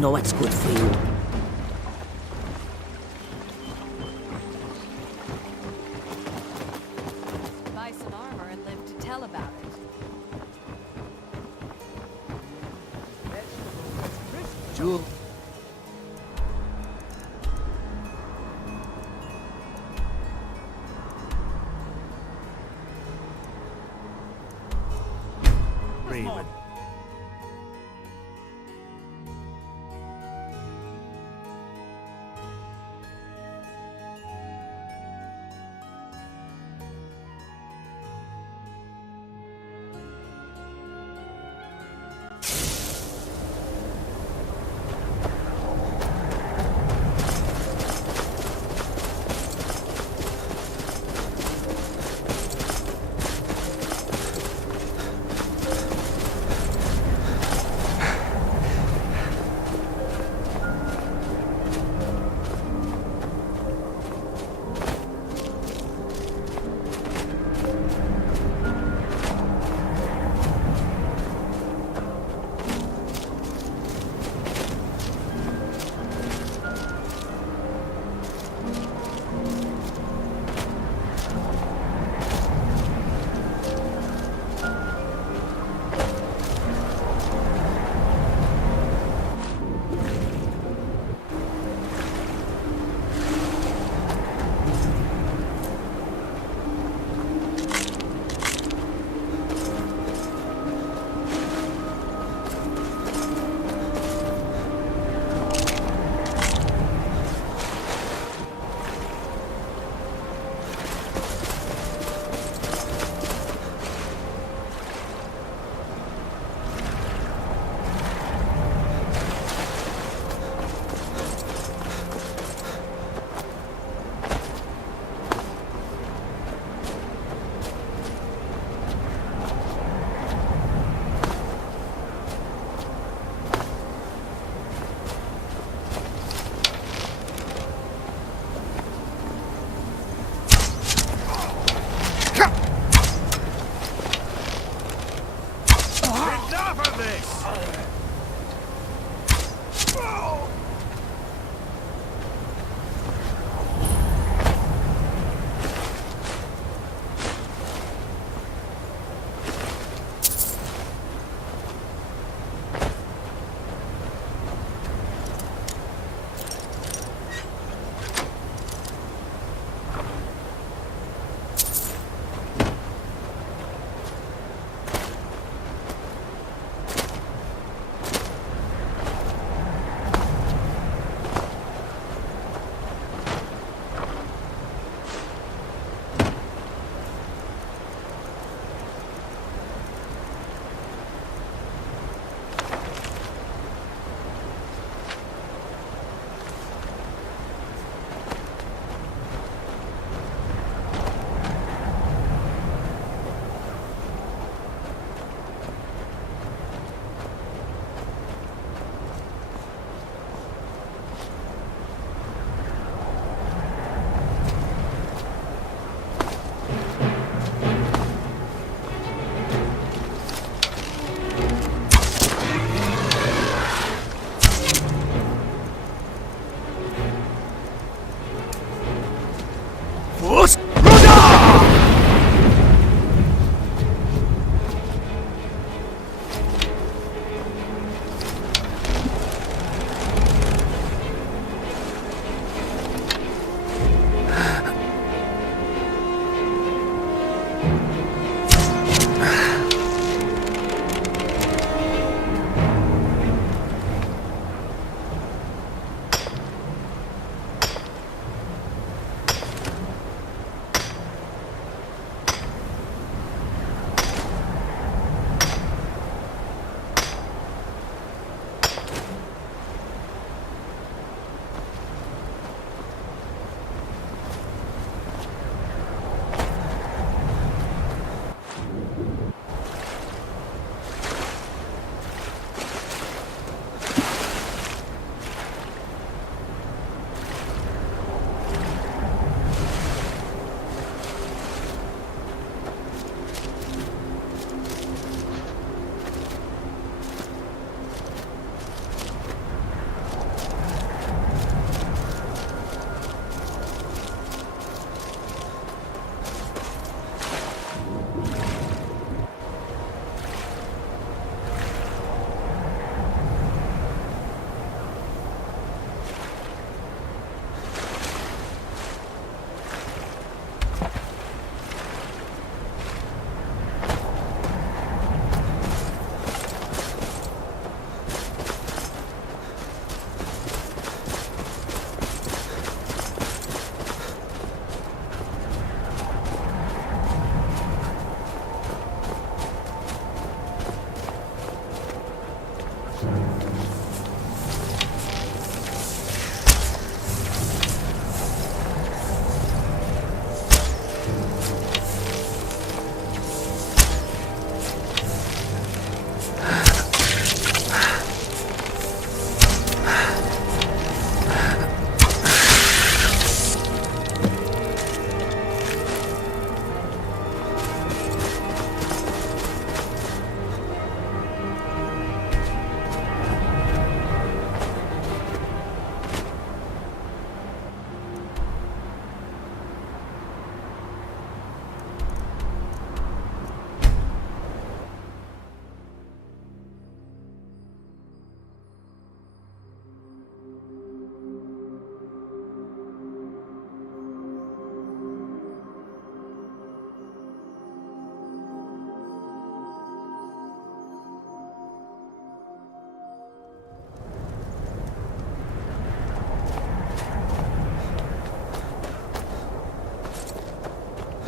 know what's good for you. Buy some armor and live to tell about it. Jewel. Raven.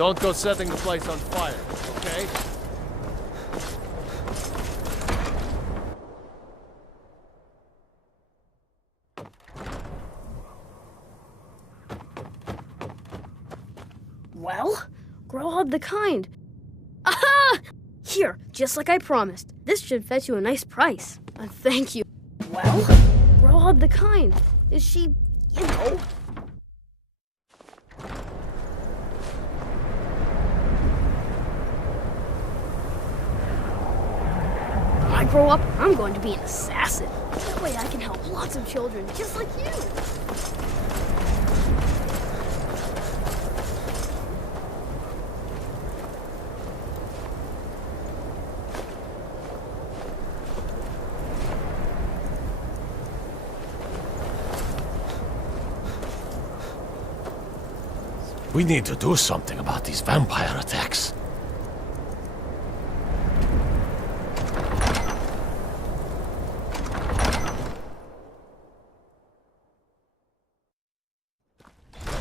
Don't go setting the place on fire, okay? Well, grow of the kind. Aha! Here, just like I promised. This should fetch you a nice price. Thank you. Well, grow of the kind. Is she, you know... When I grow up, I'm going to be an assassin. That way I can help lots of children, just like you. We need to do something about these vampire attacks.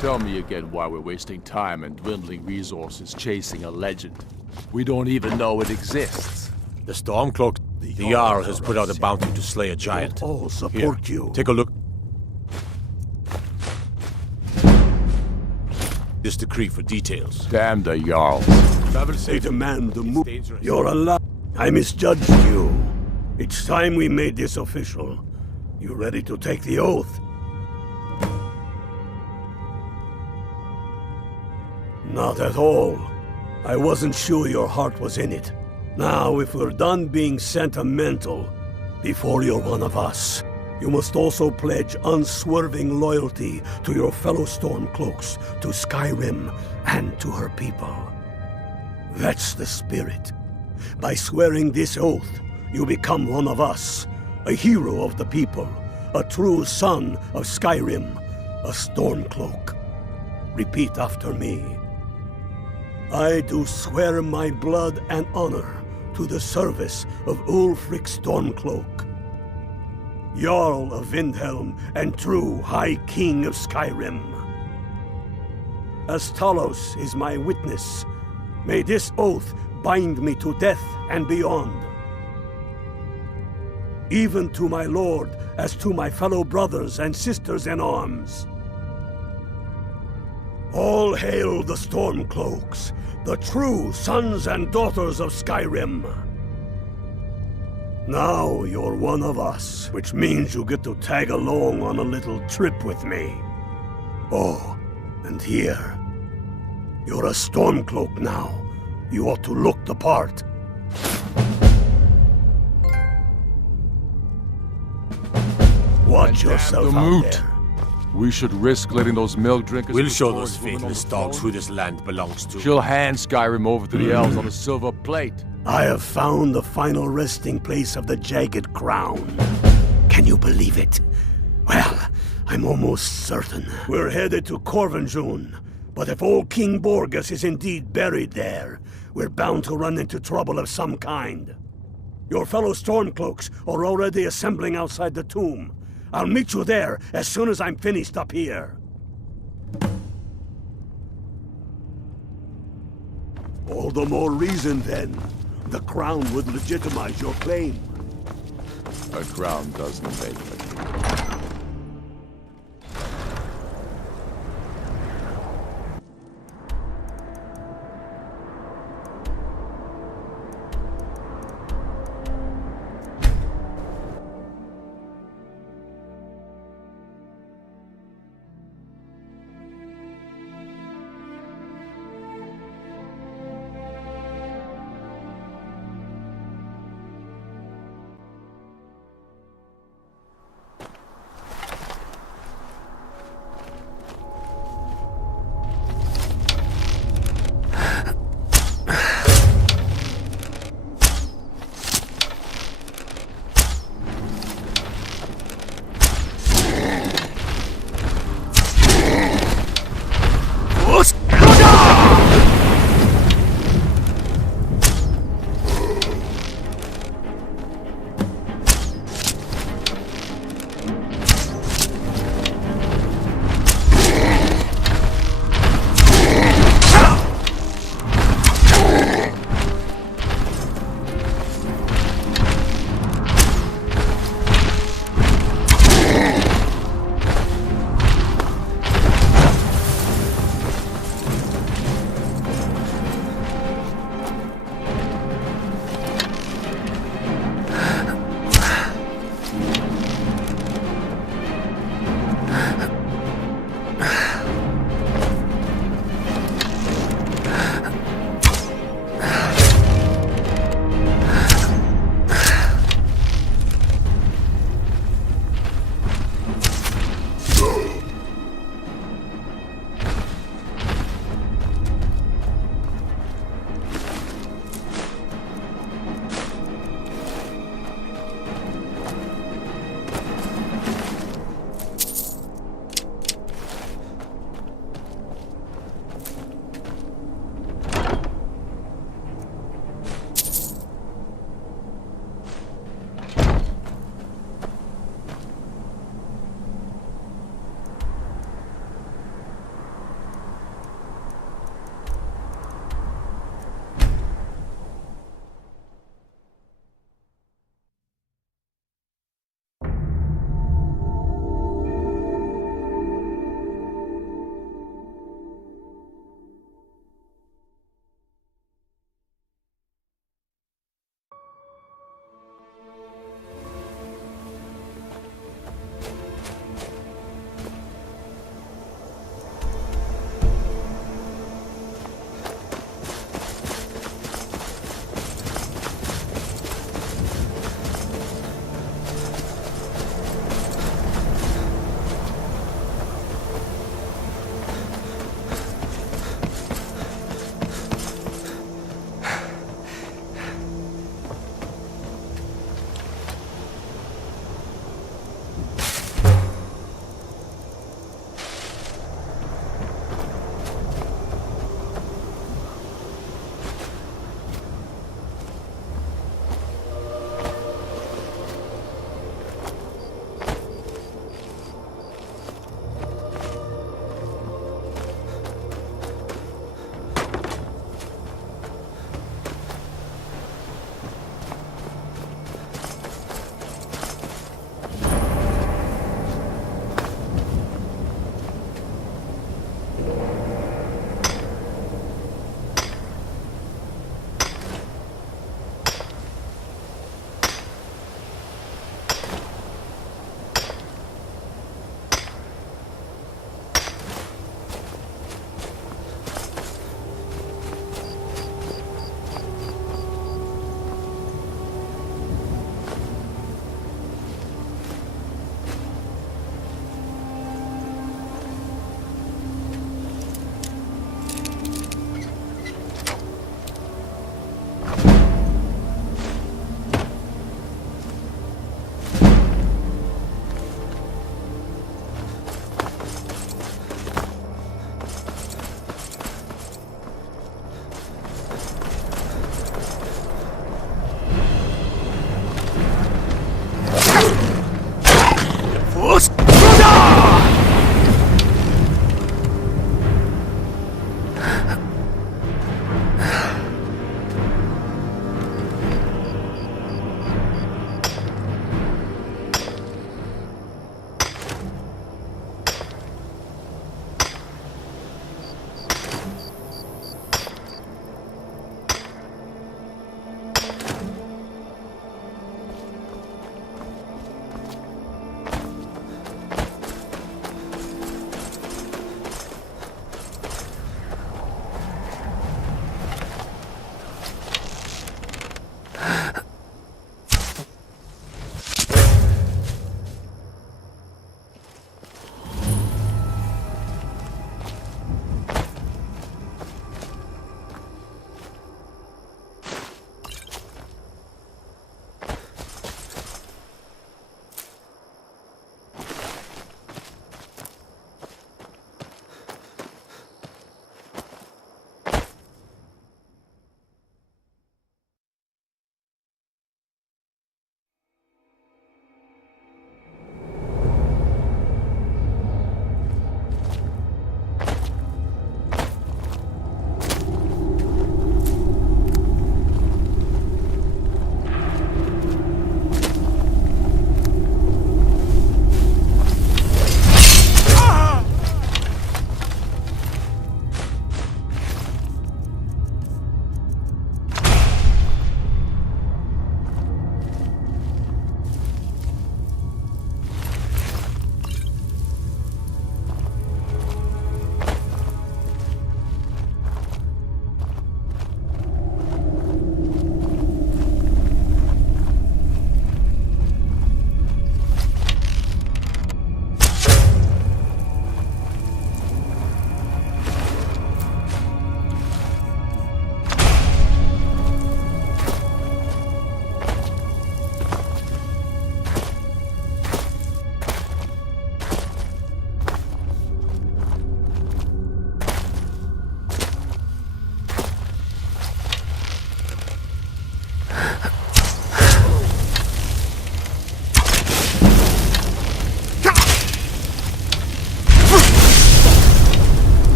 Tell me again why we're wasting time and dwindling resources chasing a legend. We don't even know it exists. The Stormcloak, the Jarl has put out a bounty to slay a giant. All support Here, you. take a look. This decree for details. Damn the Jarl. Travel They safe. demand the move. dangerous. You're alive. I misjudged you. It's time we made this official. You ready to take the oath? Not at all. I wasn't sure your heart was in it. Now, if we're done being sentimental, before you're one of us, you must also pledge unswerving loyalty to your fellow Stormcloaks, to Skyrim, and to her people. That's the spirit. By swearing this oath, you become one of us, a hero of the people, a true son of Skyrim, a Stormcloak. Repeat after me. I do swear my blood and honor to the service of Ulfric Stormcloak, Jarl of Windhelm and true High King of Skyrim. As Talos is my witness, may this oath bind me to death and beyond. Even to my lord, as to my fellow brothers and sisters in arms. All hail the Stormcloaks, the true sons and daughters of Skyrim. Now you're one of us, which means you get to tag along on a little trip with me. Oh, and here. You're a Stormcloak now. You ought to look the part. Watch yourself the out moot. there. We should risk letting those milk drinkers... We'll put show swords those women on faithless the dogs throne. who this land belongs to. She'll hand Skyrim over to the elves on a silver plate. I have found the final resting place of the Jagged Crown. Can you believe it? Well, I'm almost certain. We're headed to Corvinjun, but if old King Borgus is indeed buried there, we're bound to run into trouble of some kind. Your fellow Stormcloaks are already assembling outside the tomb. I'll meet you there as soon as I'm finished up here. All the more reason, then. The crown would legitimize your claim. A crown doesn't make a king.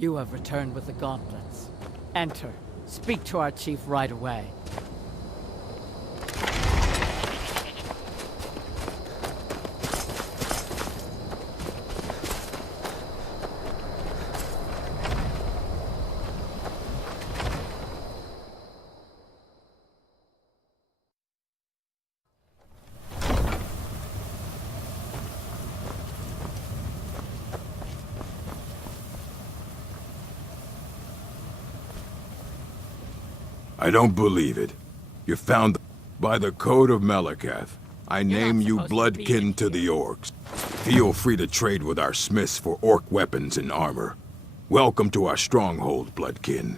You have returned with the gauntlets. Enter. Speak to our chief right away. I don't believe it. You're found by the Code of Malakath. I name you bloodkin to the orcs. Feel free to trade with our smiths for orc weapons and armor. Welcome to our stronghold, bloodkin.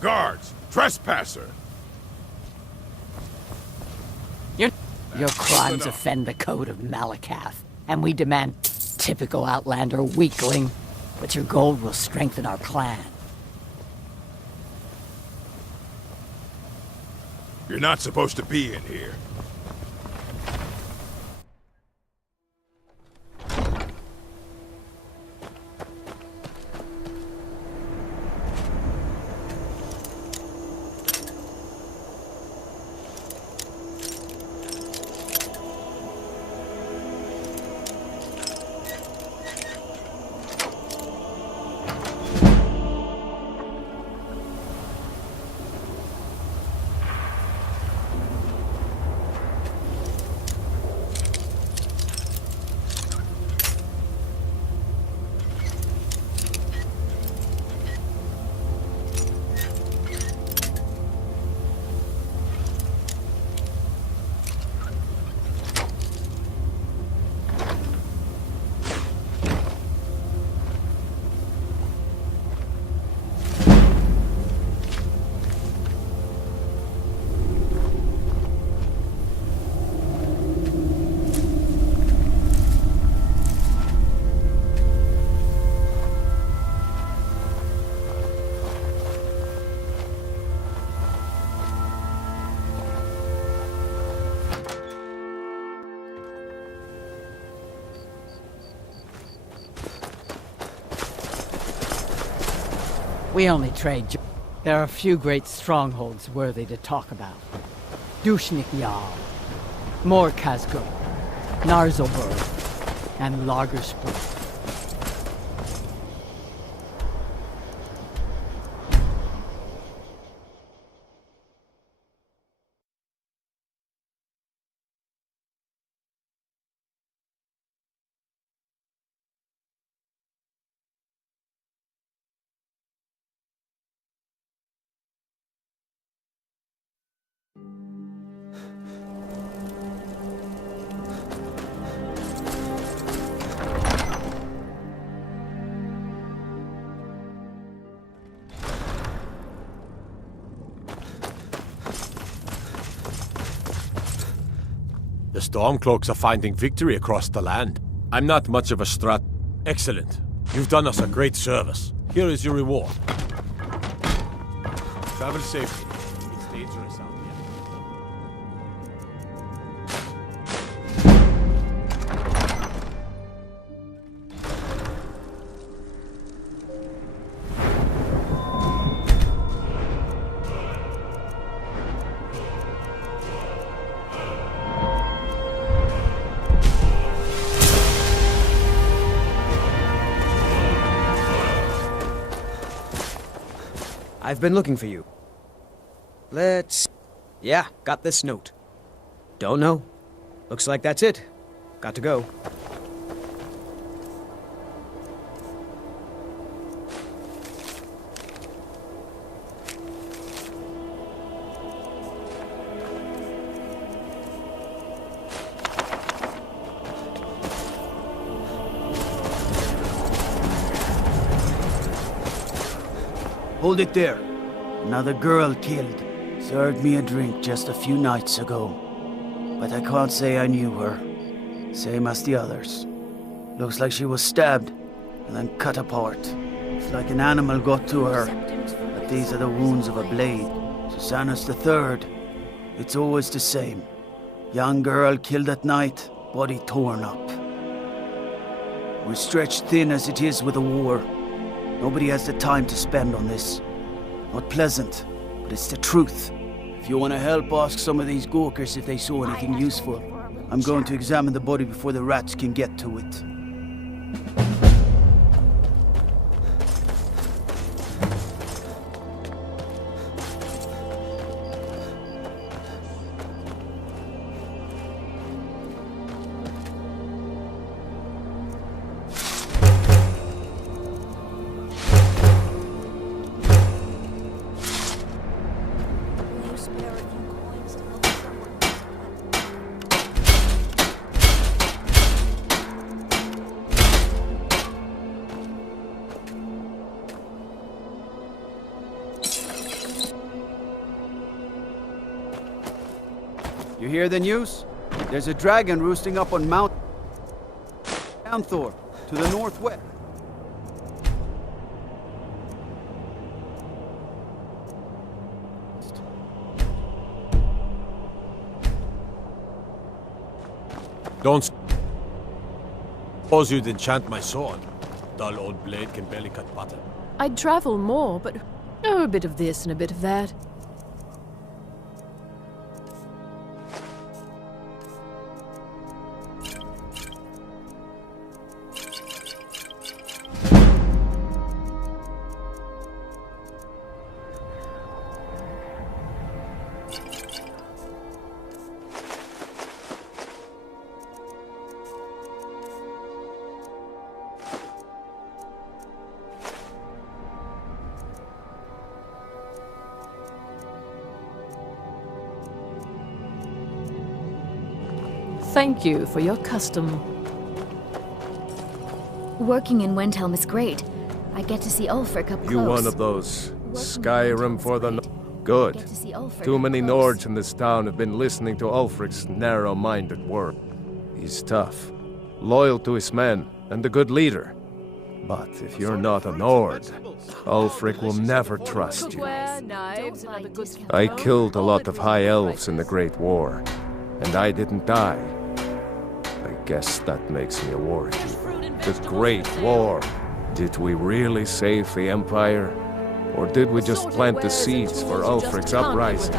Guards! Trespasser! Your crimes offend the Code of Malakath, and we demand typical Outlander weakling, but your gold will strengthen our clan. You're not supposed to be in here. We only trade. There are few great strongholds worthy to talk about. Dushnik Jarl, Morkazgo, Narzelburg, and Lagerspur. The Stormcloaks are finding victory across the land. I'm not much of a strat. Excellent. You've done us a great service. Here is your reward. Travel safely. It's dangerous out here. I've been looking for you. Yeah, got this note. Don't know. Looks like that's it. Got to go. Hold it there. Another girl killed. Served me a drink just a few nights ago. But I can't say I knew her. Same as the others. Looks like she was stabbed and then cut apart. It's like an animal got to her. But these are the wounds of a blade. Susanna's the third. It's always the same. Young girl killed at night, body torn up. We're stretched thin as it is with the war. Nobody has the time to spend on this. Not pleasant, but it's the truth. If you want to help, ask some of these Gawkers if they saw anything useful. I'm going to examine the body before the rats can get to it. You hear the news? There's a dragon roosting up on Mount Thor to the northwest. Don't suppose you'd enchant my sword. Dull old blade can barely cut butter. I'd travel more, but a bit of this and a bit of that. Thank you for your custom. Working in Windhelm is great. I get to see Ulfric up close. You one of those Skyrim for the... Good. Too many Nords in this town have been listening to Ulfric's narrow-minded work. He's tough, loyal to his men, and a good leader. But if you're not a Nord, Ulfric will never trust you. I killed a lot of High Elves in the Great War, and I didn't die. I guess that makes me a war hero. The Great War. Did we really save the Empire? Or did we just plant the seeds for Ulfric's uprising?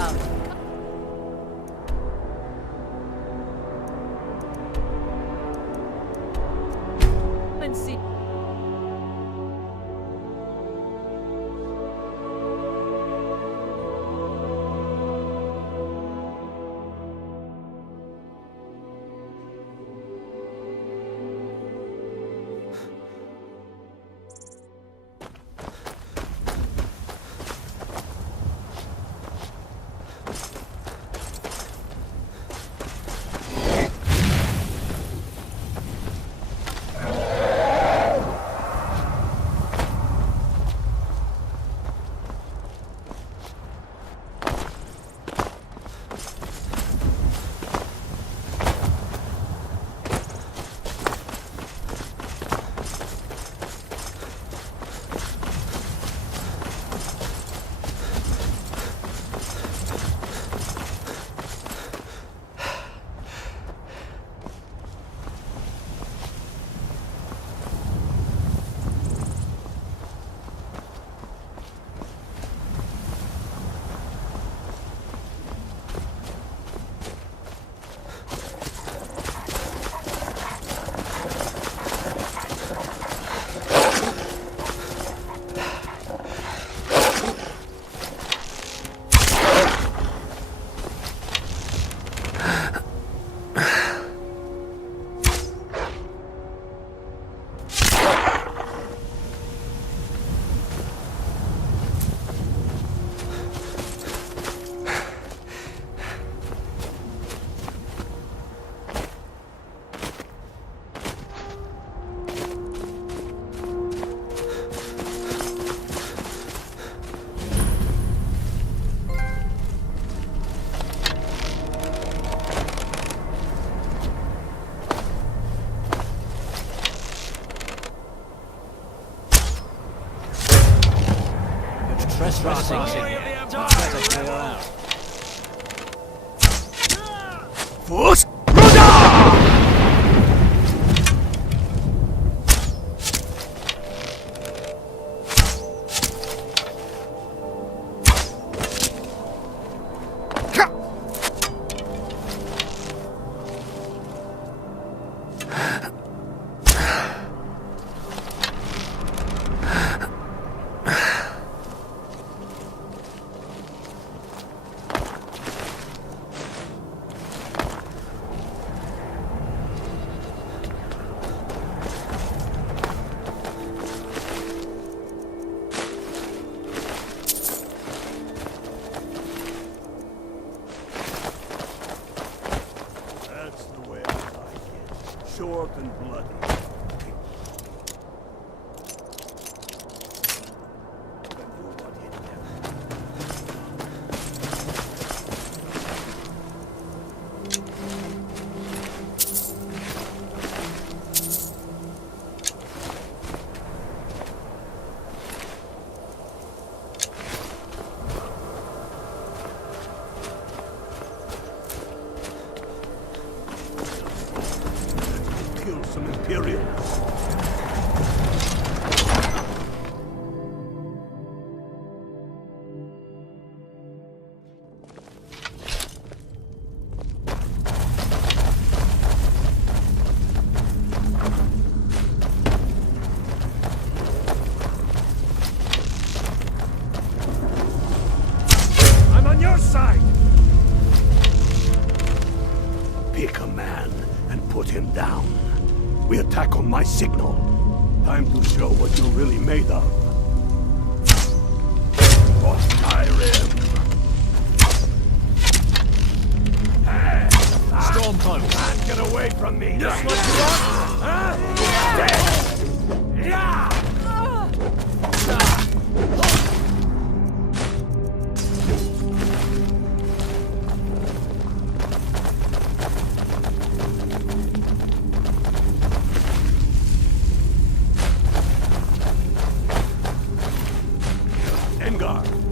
That's the way I like it. Short and bloody. Kill some Imperials. I'm on your side! Pick a man and put him down. We attack on my signal. Time to show what you're really made of. For Skyrim! Hey! Storm Hunt! Get away from me! Just what you want? Huh? Yeah!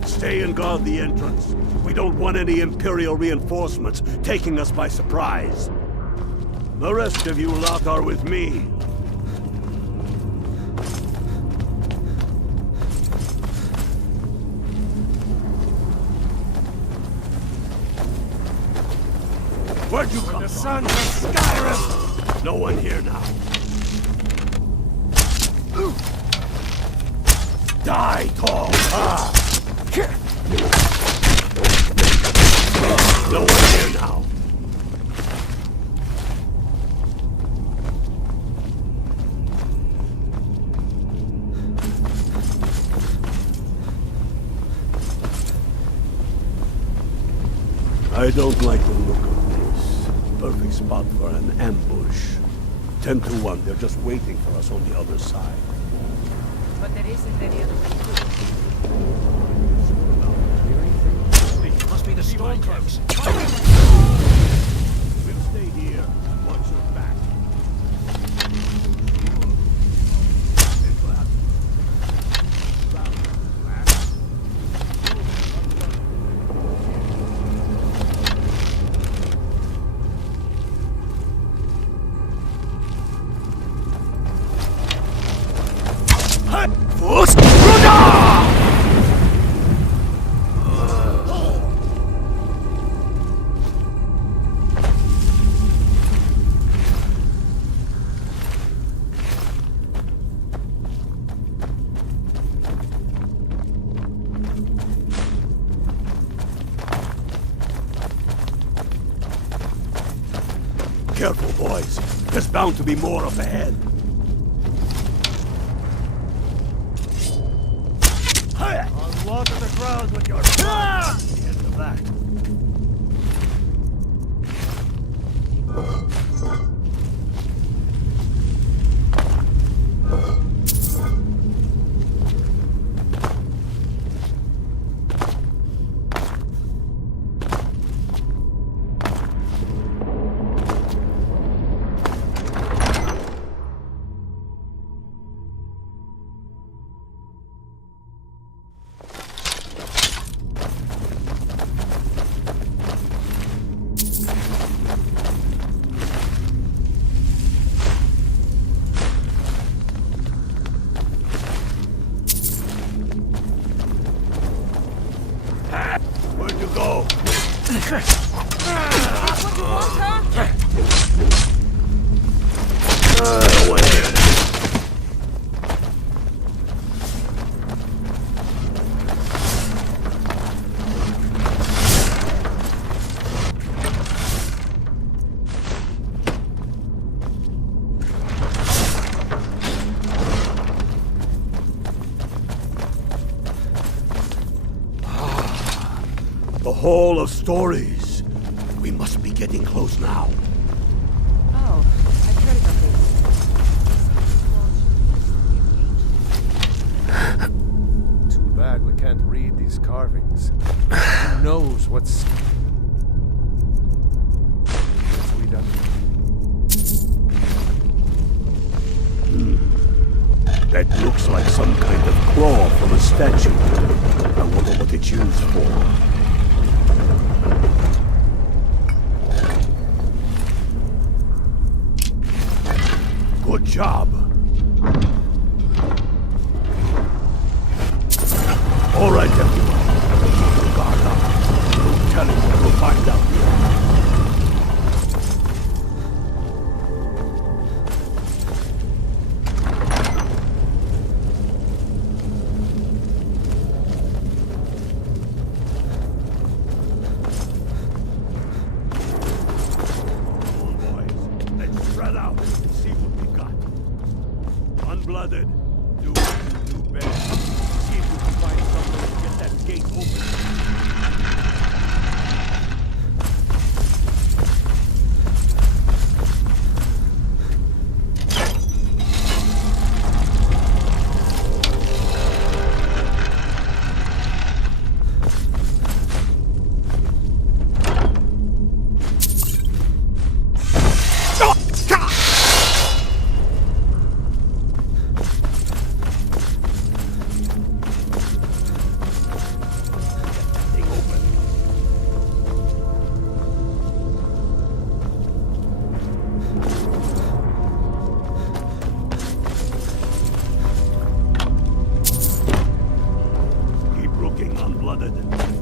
Stay and guard the entrance. We don't want any Imperial reinforcements taking us by surprise. The rest of you lot are with me. Where'd you come from? The sons of Skyrim! No one here now. Die, tall! No one here now. I don't like the look of this. Perfect spot for an ambush. 10 to 1, they're just waiting for us on the other side. But there isn't any other way to do it. Must be the Stormcloaks. We'll stay here. Watch your back. Careful, boys. There's bound to be more up ahead. Onslaught to the ground with your the end of that. hall of stories. We must be getting close now. Oh, I've heard about this. Too bad we can't read these carvings. Who knows what's... we done? That looks like some kind of claw from a statue. I wonder what it's used for. Good job. All right, everyone. Keep your guard up. No telling what we'll find out here. Unblooded. Do what you do best. See if we can find somewhere to get that gate open.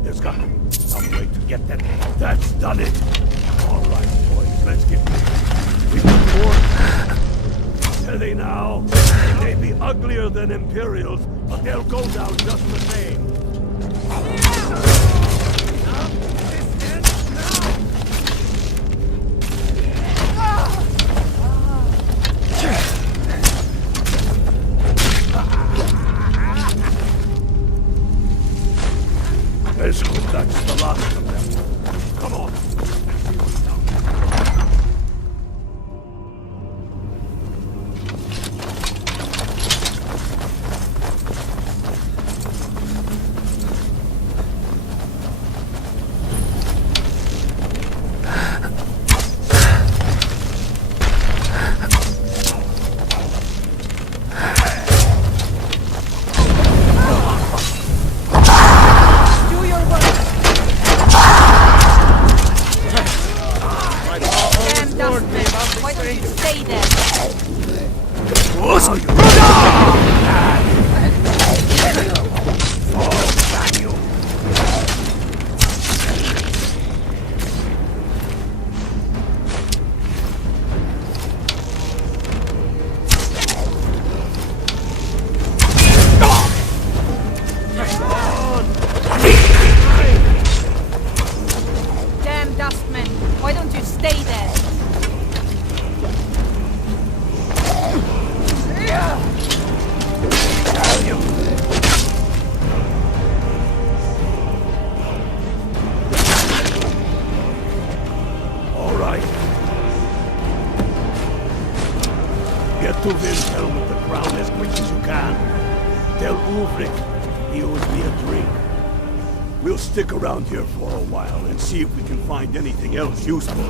There's got some way to get that. That's done it. All right, boys, let's get moving. We've got more. Steady now. They may be uglier than Imperials, but they'll go down just the same. Let's hope that's the last of them. Come on. Let's see what's down there. Why don't you stay there? Damn dustman! Why don't you stay there? All right. Get to Windhelm with the crown as quick as you can. Tell Ulrich he owes me a drink. We'll stick around here for a while and see if we can find anything else useful.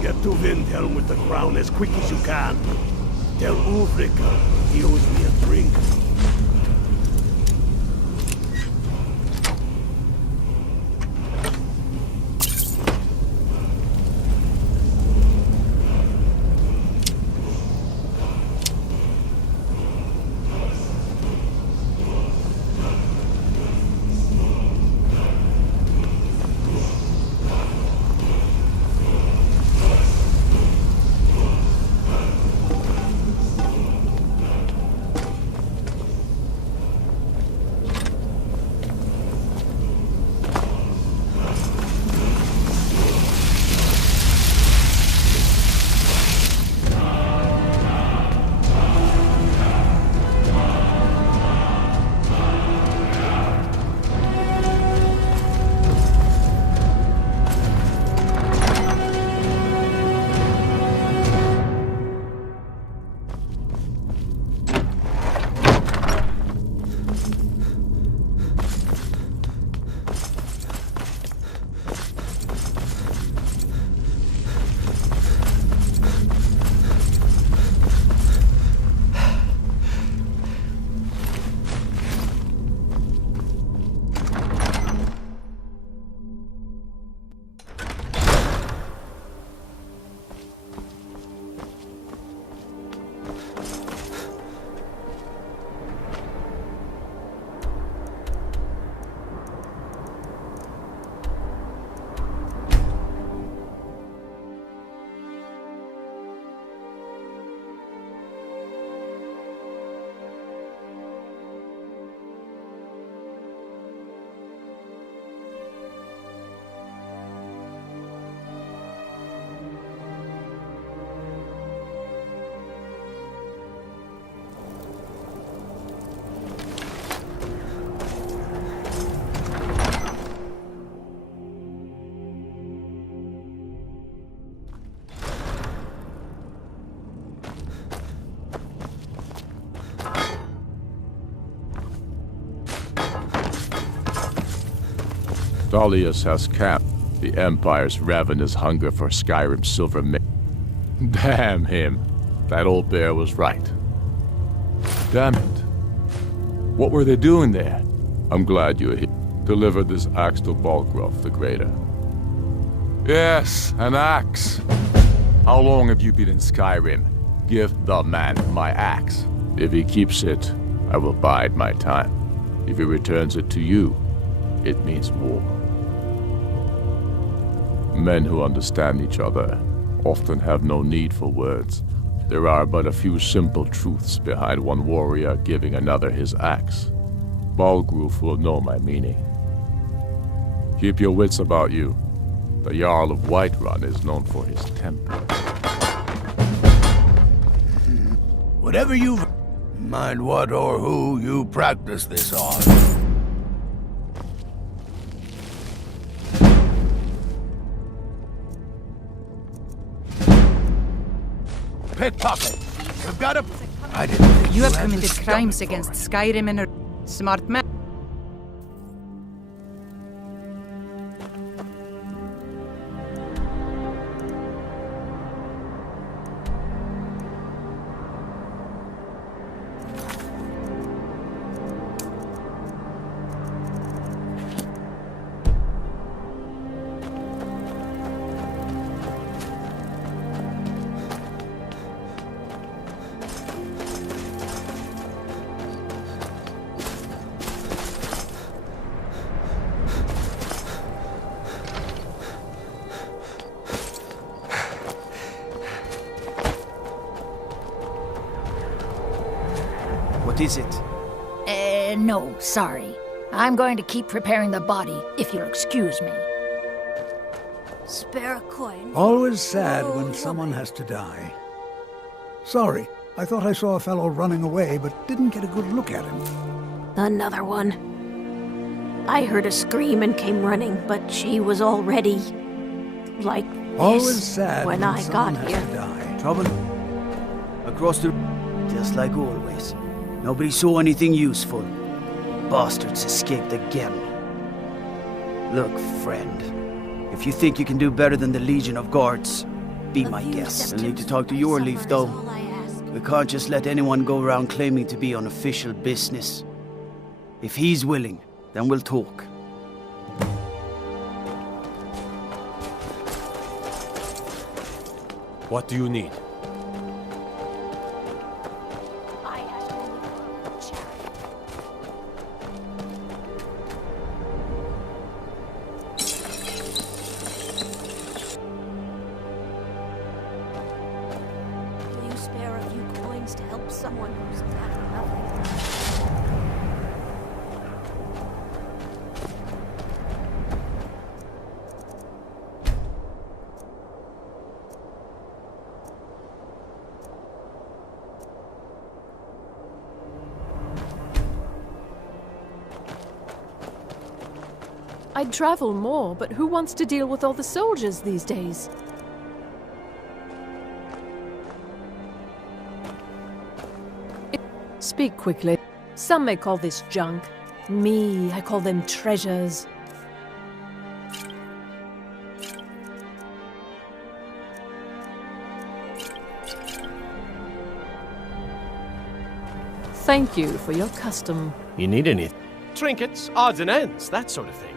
Get to Windhelm with the crown as quick as you can. Tell Ulrich he owes me a drink. Thalius has camped the Empire's ravenous hunger for Skyrim's silver Damn him. That old bear was right. Damn it. What were they doing there? I'm glad you're here. Delivered this axe to Balgruf the Greater. Yes, an axe. How long have you been in Skyrim? Give the man my axe. If he keeps it, I will bide my time. If he returns it to you, it means war. Men who understand each other often have no need for words. There are but a few simple truths behind one warrior giving another his axe. Balgruf will know my meaning. Keep your wits about you. The Jarl of Whiterun is known for his temper. Whatever you mind what or who you practice this on. Pickpocket. We've got a... I didn't think You have had the committed stomach crimes for against it. Skyrim and a smart man. What is it? No, sorry. I'm going to keep preparing the body, if you'll excuse me. Spare a coin. Always sad when someone has to die. Sorry, I thought I saw a fellow running away, but didn't get a good look at him. Another one. I heard a scream and came running, but she was already... like Always this sad when I someone got has here. to die. Trouble? Across the... just like always. Nobody saw anything useful. Bastards escaped again. Look, friend. If you think you can do better than the Legion of Guards, be my guest. You'll need to talk to your Leaf, though. We can't just let anyone go around claiming to be on official business. If he's willing, then we'll talk. What do you need? Will you spare a few coins to help someone who's got nothing? I'd travel more, but who wants to deal with all the soldiers these days? Speak quickly. Some may call this junk. Me, I call them treasures. Thank you for your custom. You need any trinkets, odds and ends, that sort of thing.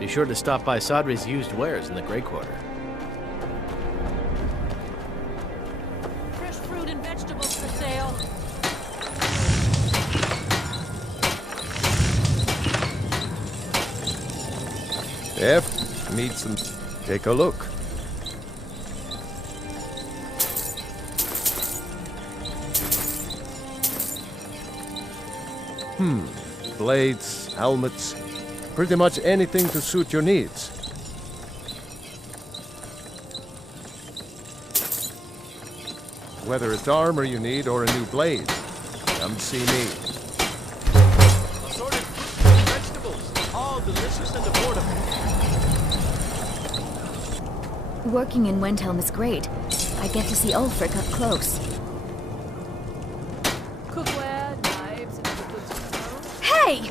Be sure to stop by Sadri's used wares in the Grey Quarter. Fresh fruit and vegetables for sale. Yep, need some... Take a look. Blades, helmets, pretty much anything to suit your needs. Whether it's armor you need or a new blade, Come see me. Assorted fruits and vegetables, all delicious and affordable. Working in Windhelm is great. I get to see Ulfric up close. Cookware, knives, and other goods of the home. Hey!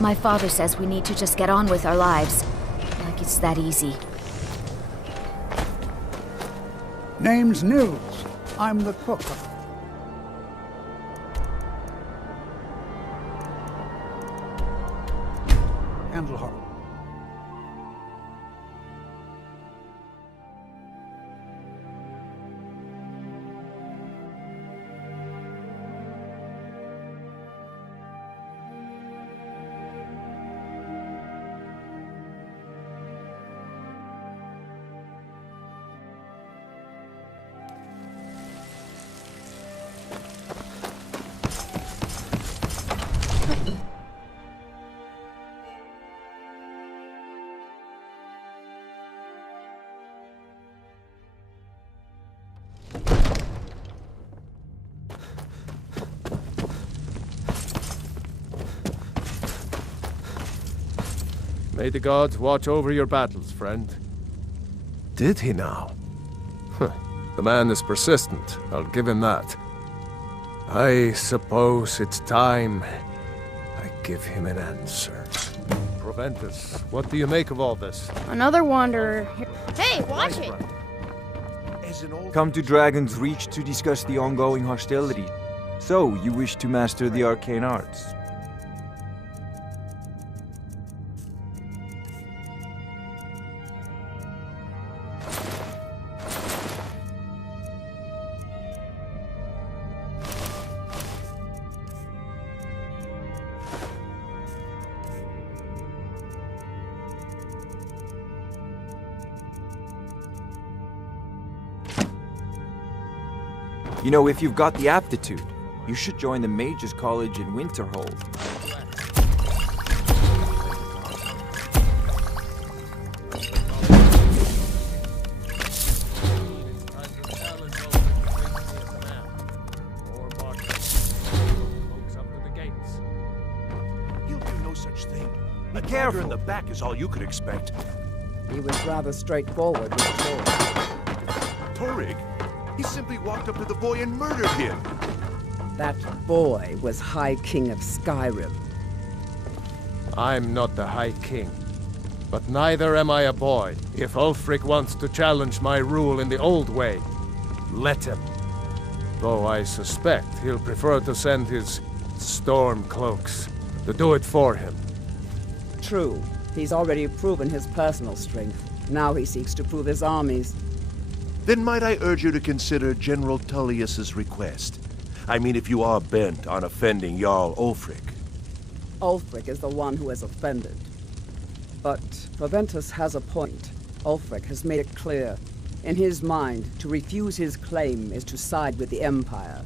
My father says we need to just get on with our lives. Like it's that easy. Name's Nils. I'm the cook. Candleheart. May the gods watch over your battles, friend. Did he now? Huh. The man is persistent, I'll give him that. I suppose it's time I give him an answer. Proventus, what do you make of all this? Another wanderer. Hey, watch it! Come to Dragon's Reach to discuss the ongoing hostility. So, you wish to master the arcane arts? You know, if you've got the aptitude, you should join the Mages College in Winterhold. He'll do no such thing. A dagger in the back is all you could expect. He was rather straightforward with Torg. Torg? He simply walked up to the boy and murdered him. That boy was High King of Skyrim. I'm not the High King, but neither am I a boy. If Ulfric wants to challenge my rule in the old way, let him. Though I suspect he'll prefer to send his storm cloaks to do it for him. True. He's already proven his personal strength. Now he seeks to prove his armies. Then might I urge you to consider General Tullius's request? I mean, if you are bent on offending Jarl Ulfric. Ulfric is the one who has offended. But Proventus has a point. Ulfric has made it clear. In his mind, to refuse his claim is to side with the Empire.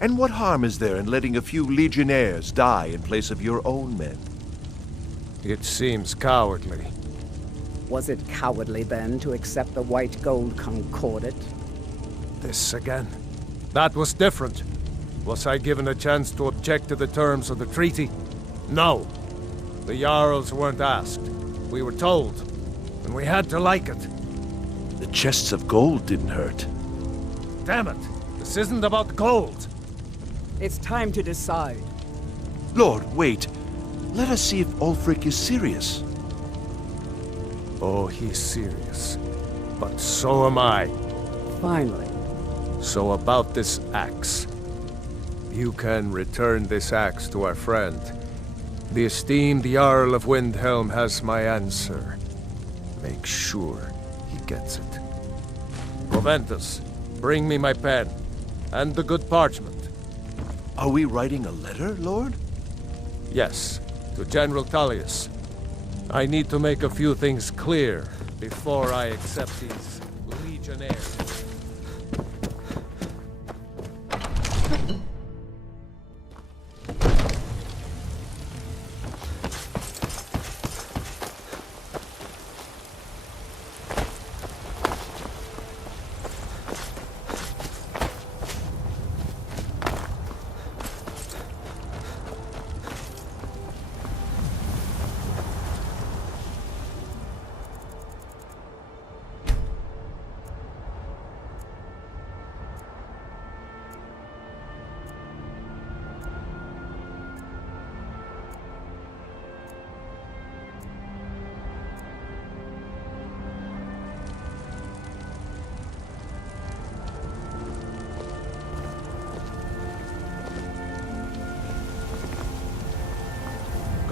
And what harm is there in letting a few legionnaires die in place of your own men? It seems cowardly. Was it cowardly, then, to accept the white gold concordat? This again? That was different. Was I given a chance to object to the terms of the treaty? No. The Jarls weren't asked. We were told. And we had to like it. The chests of gold didn't hurt. Damn it! This isn't about gold! It's time to decide. Lord, wait. Let us see if Ulfric is serious. Oh, he's serious. But so am I. Finally. So about this axe. You can return this axe to our friend. The esteemed Jarl of Windhelm has my answer. Make sure he gets it. Proventus, bring me my pen. And the good parchment. Are we writing a letter, Lord? Yes, to General Tullius. I need to make a few things clear before I accept these legionnaires.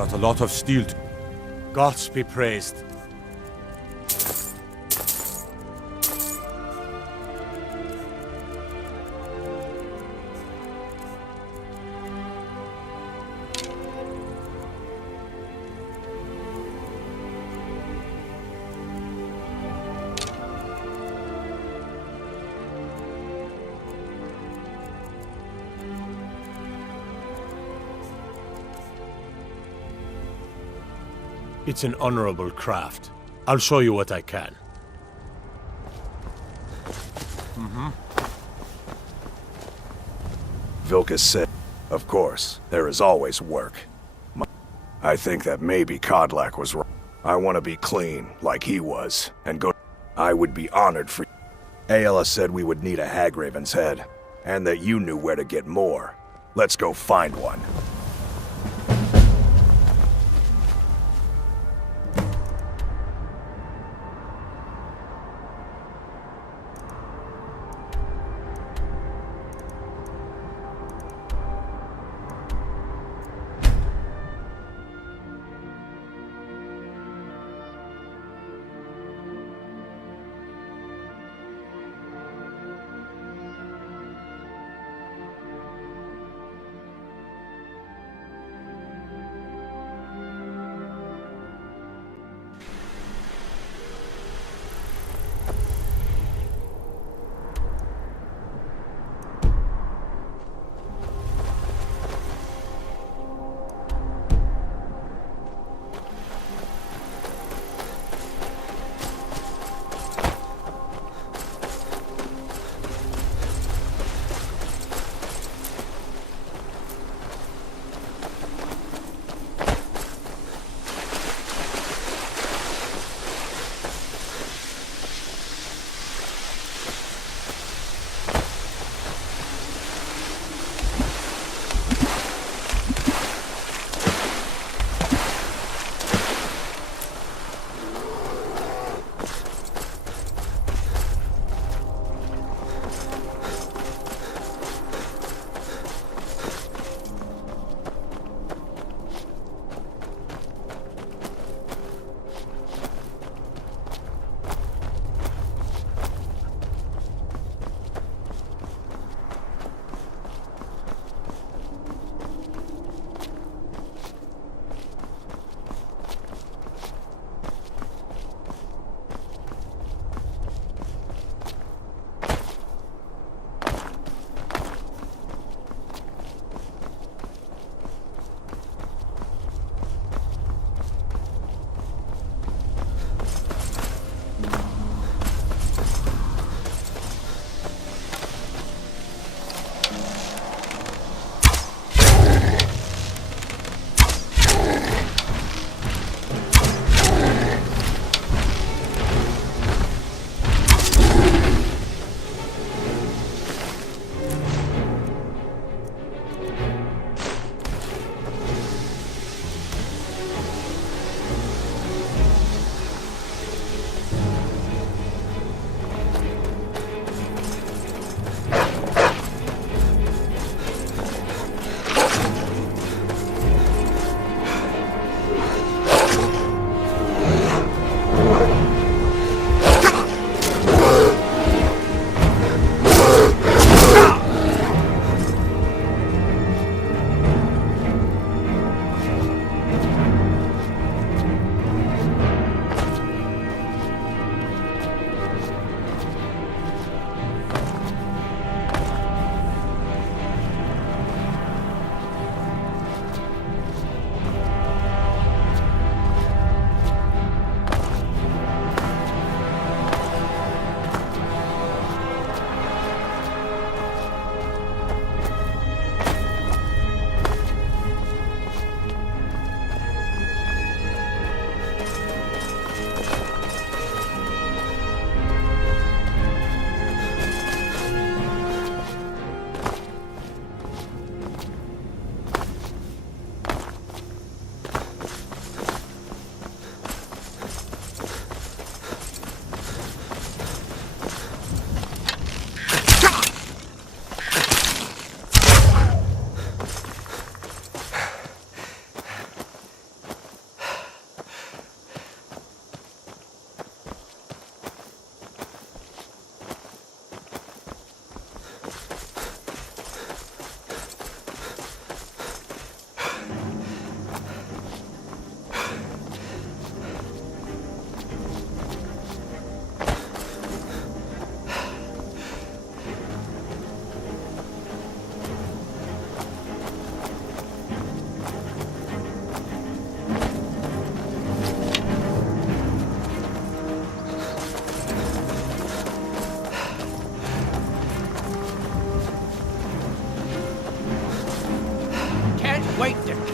Got a lot of steel. Gods be praised. It's an honorable craft. I'll show you what I can. Vilkas said, of course, there is always work. I think that maybe Kodlak was wrong. I want to be clean, like he was, and go. I would be honored for. Ayala said we would need a Hagraven's head, and that you knew where to get more. Let's go find one.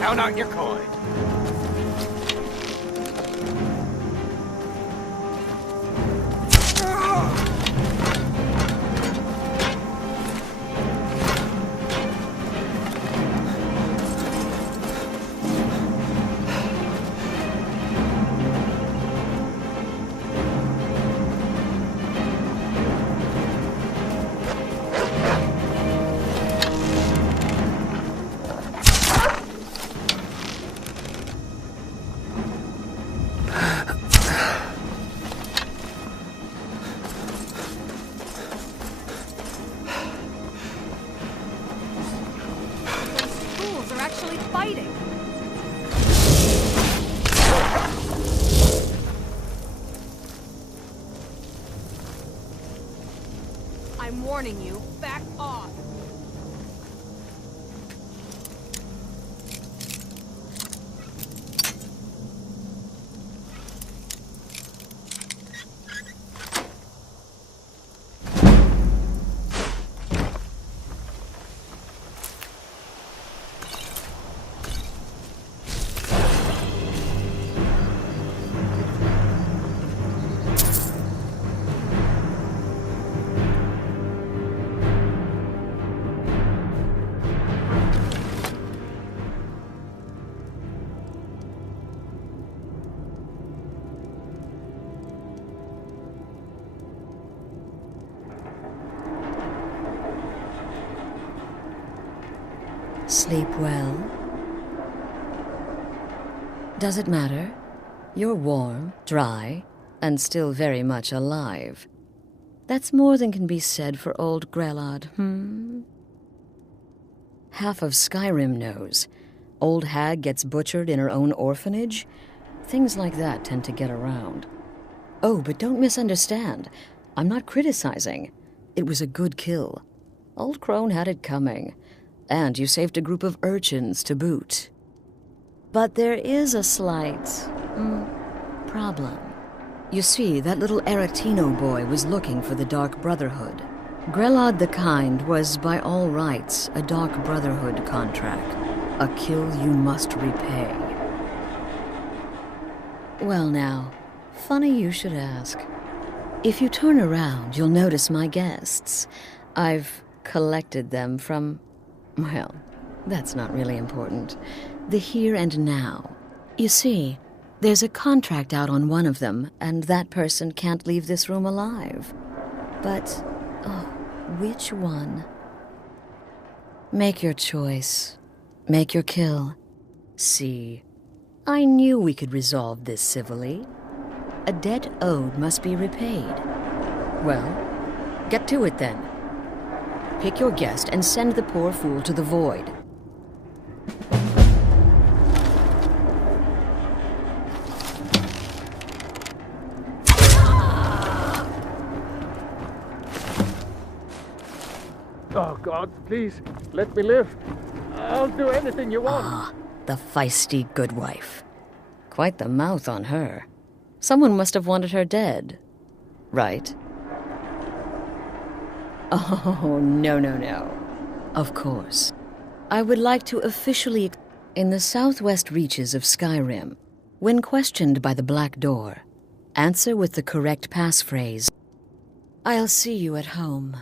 Count out your coin. Fools are actually fighting. I'm warning you, back off. Sleep well? Does it matter? You're warm, dry, and still very much alive. That's more than can be said for old Grelod, Half of Skyrim knows. Old hag gets butchered in her own orphanage. Things like that tend to get around. Oh, but don't misunderstand. I'm not criticizing. It was a good kill. Old Crone had it coming. And you saved a group of urchins to boot. But there is a slight problem. You see, that little Aretino boy was looking for the Dark Brotherhood. Grelod the Kind was, by all rights, a Dark Brotherhood contract. A kill you must repay. Well now, funny you should ask. If you turn around, you'll notice my guests. I've collected them from... well, that's not really important. The here and now. You see, there's a contract out on one of them, and that person can't leave this room alive. But, oh, which one? Make your choice. Make your kill. See, I knew we could resolve this civilly. A debt owed must be repaid. Well, get to it then. Pick your guest and send the poor fool to the void. Oh, God, please, let me live. I'll do anything you want. Ah, the feisty good wife. Quite the mouth on her. Someone must have wanted her dead. Right? Oh, no. Of course. I would like to officially... In the southwest reaches of Skyrim, when questioned by the Black Door, answer with the correct passphrase, "I'll see you at home."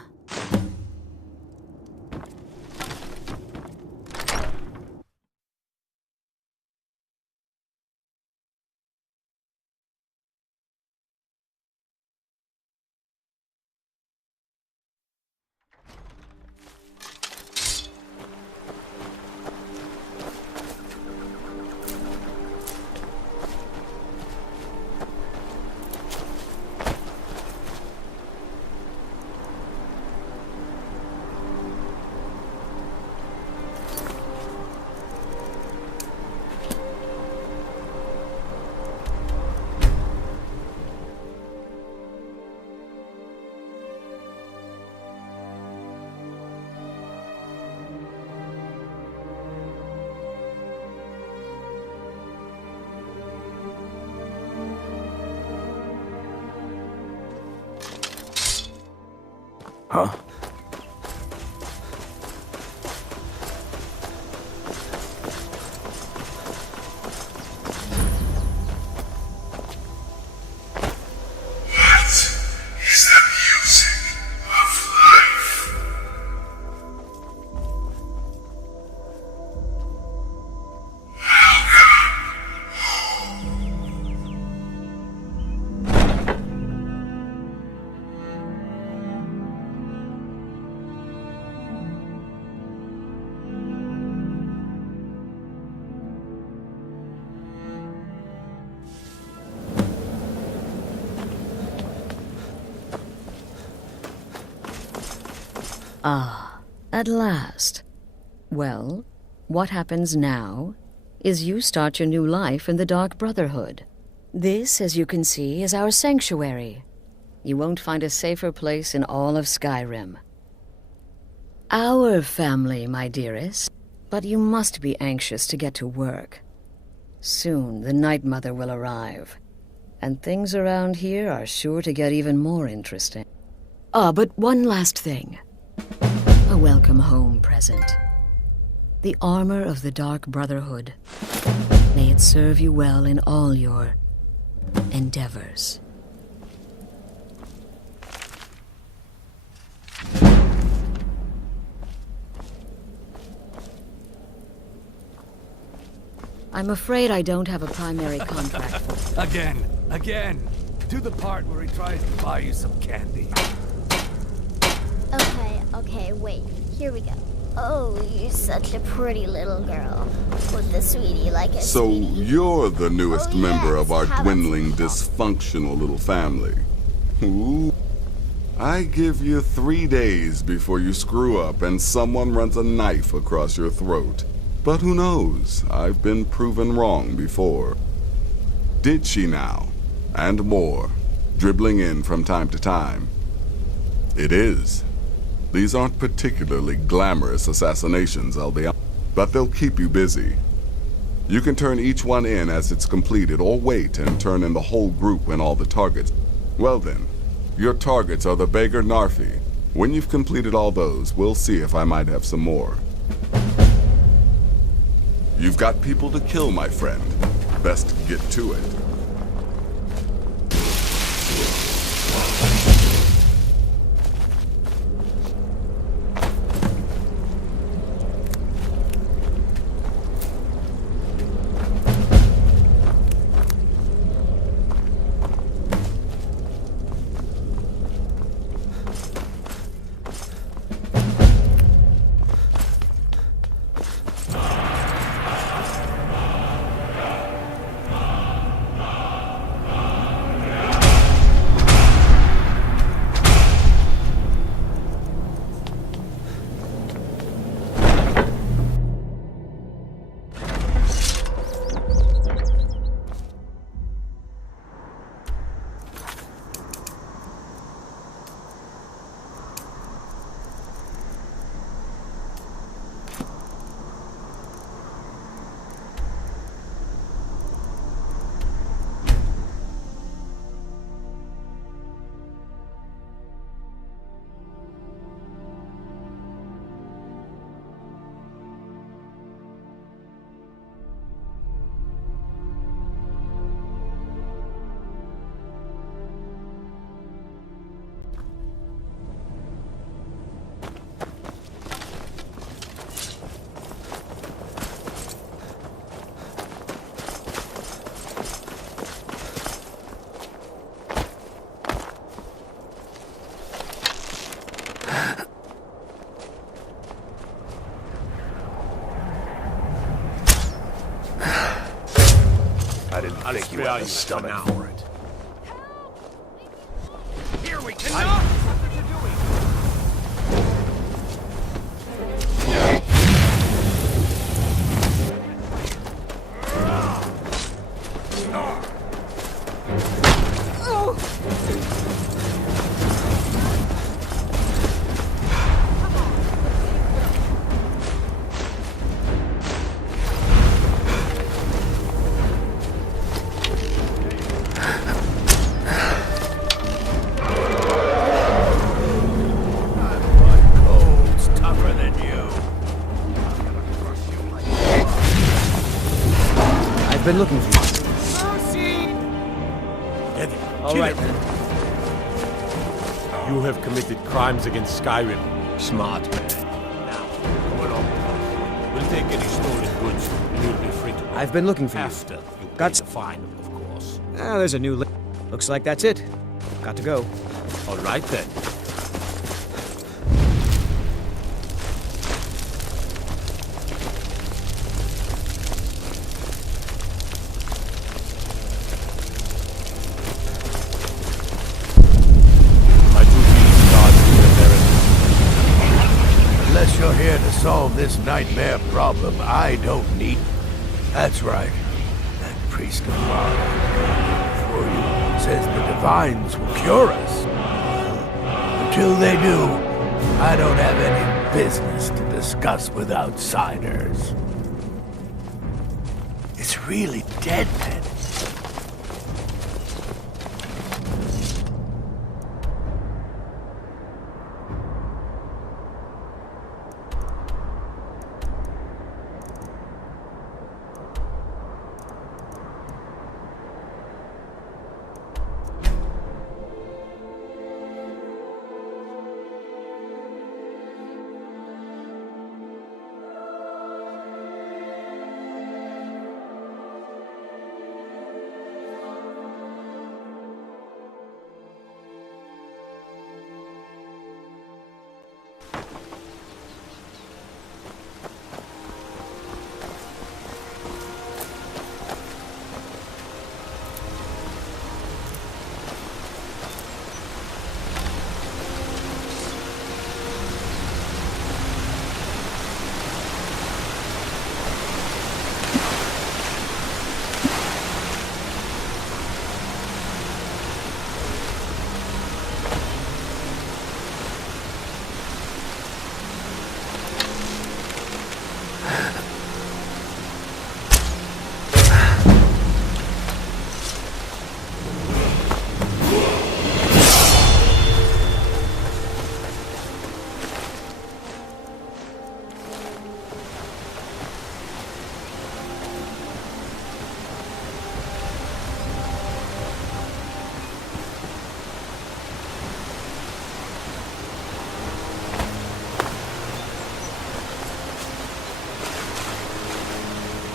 Huh? Ah, at last. Well, what happens now is you start your new life in the Dark Brotherhood. This, as you can see, is our sanctuary. You won't find a safer place in all of Skyrim. Our family, my dearest. But you must be anxious to get to work. Soon the Night Mother will arrive, and things around here are sure to get even more interesting. But one last thing. A welcome home present. The armor of the Dark Brotherhood. May it serve you well in all your endeavors. I'm afraid I don't have a primary contract. Again. To the part where he tries to buy you some candy. Okay, wait. Here we go. Oh, you're such a pretty little girl. With the sweetie like a So sweetie. you're the newest member of our How about dwindling, dysfunctional little family. Ooh. I give you 3 days before you screw up and someone runs a knife across your throat. But who knows? I've been proven wrong before. Did she now? And more, dribbling in from time to time. It is. These aren't particularly glamorous assassinations, I'll be honest, but they'll keep you busy. You can turn each one in as it's completed, or wait and turn in the whole group when all the targets... Well then, your targets are the Beggar Narfi. When you've completed all those, we'll see if I might have some more. You've got people to kill, my friend. Best get to it. I didn't think you had the stomach for it. Here we cannot! What are you doing? I've been looking for you. All right, then. You have committed crimes against Skyrim. Smart man. Now, come along. We'll take any stolen goods and you'll be free to... I've been looking for you. After you pay Got the fine, of course. There's a new Looks like that's it. Got to go. All right, then. My duty is guarding the American. to solve this nightmare problem, I don't need... That's right. That priest of Mara for you says the divines will cure us. Until they do, I don't have any business to discuss with outsiders. It's really dead, then.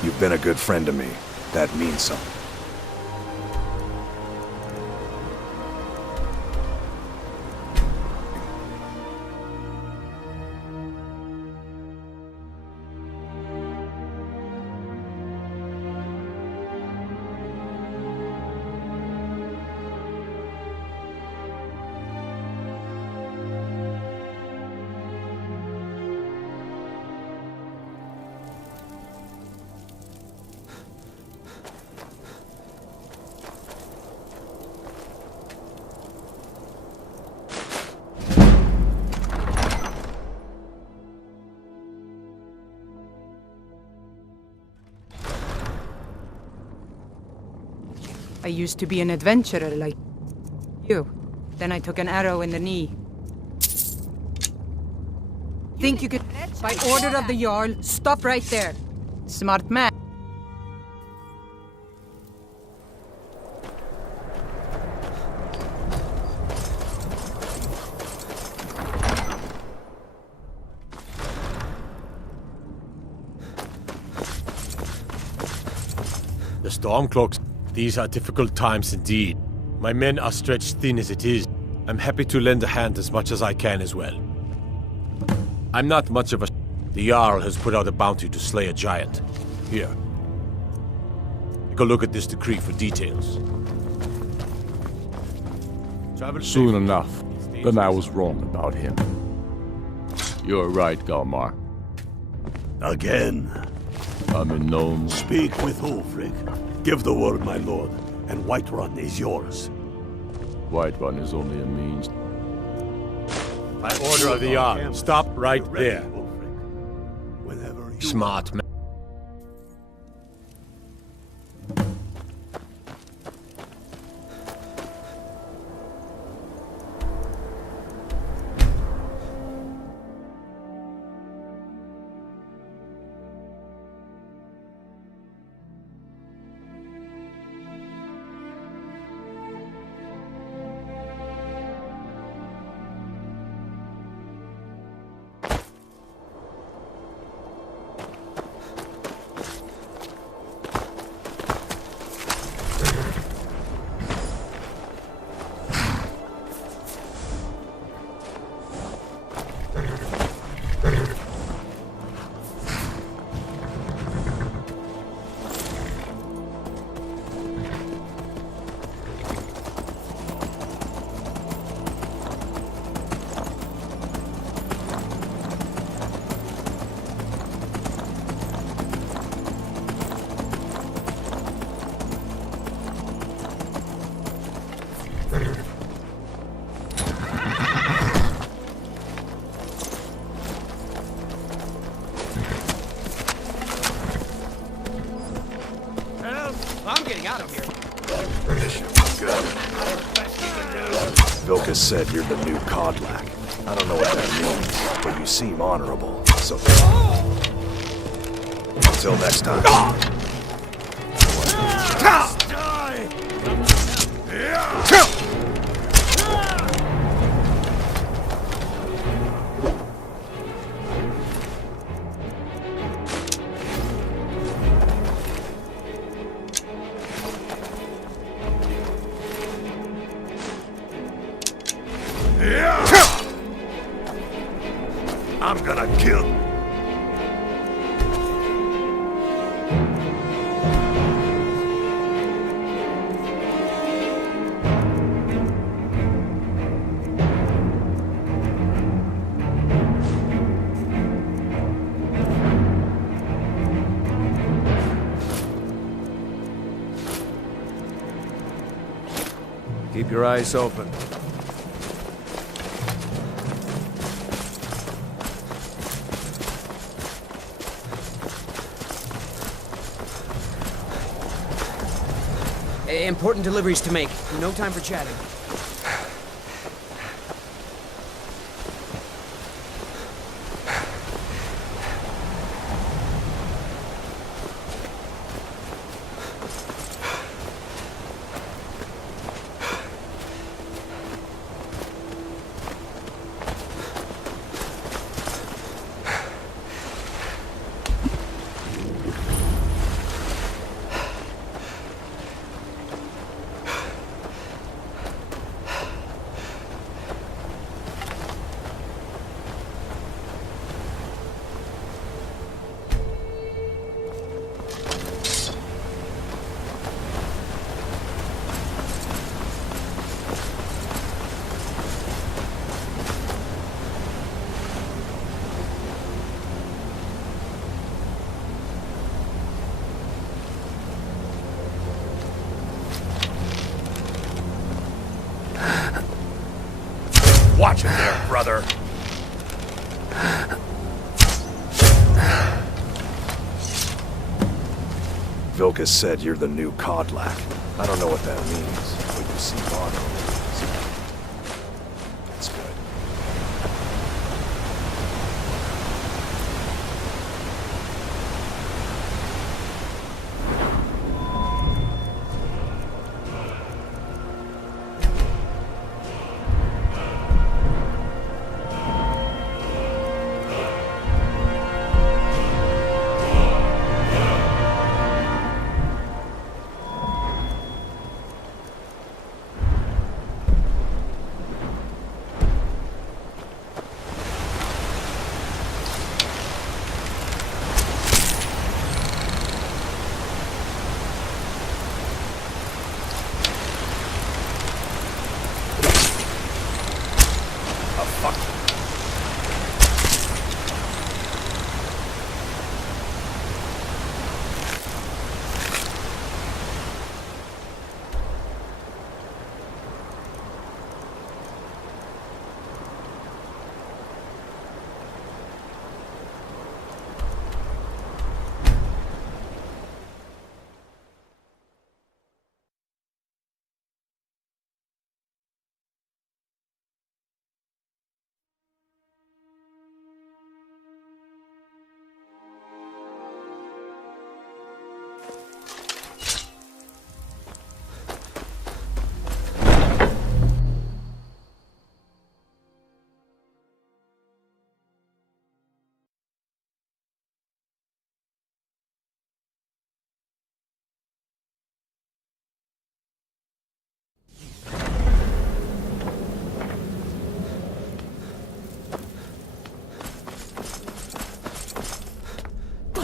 You've been a good friend to me. That means something. I used to be an adventurer like you. Then I took an arrow in the knee. Think you could, by order of the Jarl, stop right there. Smart man. The Stormcloaks. These are difficult times indeed. My men are stretched thin as it is. I'm happy to lend a hand as much as I can as well. I'm not much of a... The Jarl has put out a bounty to slay a giant. Here. Take a look at this decree for details. Soon enough. Then I was wrong about him. You're right, Galmar. Again. I'm in Nome. Speak with Ulfric. Give the word, my lord, and Whiterun is yours. Whiterun is only a means. By order of the Jarl, stop right there. Smart man. I'm getting out of here. Good. Vilkas said you're the new Kodlak. I don't know what that means, but you seem honorable, so... Until next time. I'm gonna kill... Keep your eyes open. Important deliveries to make. No time for chatting. Watch it there, brother. Vilkas said you're the new Kodlak. I don't know what that means, but you seem honorable. That's good.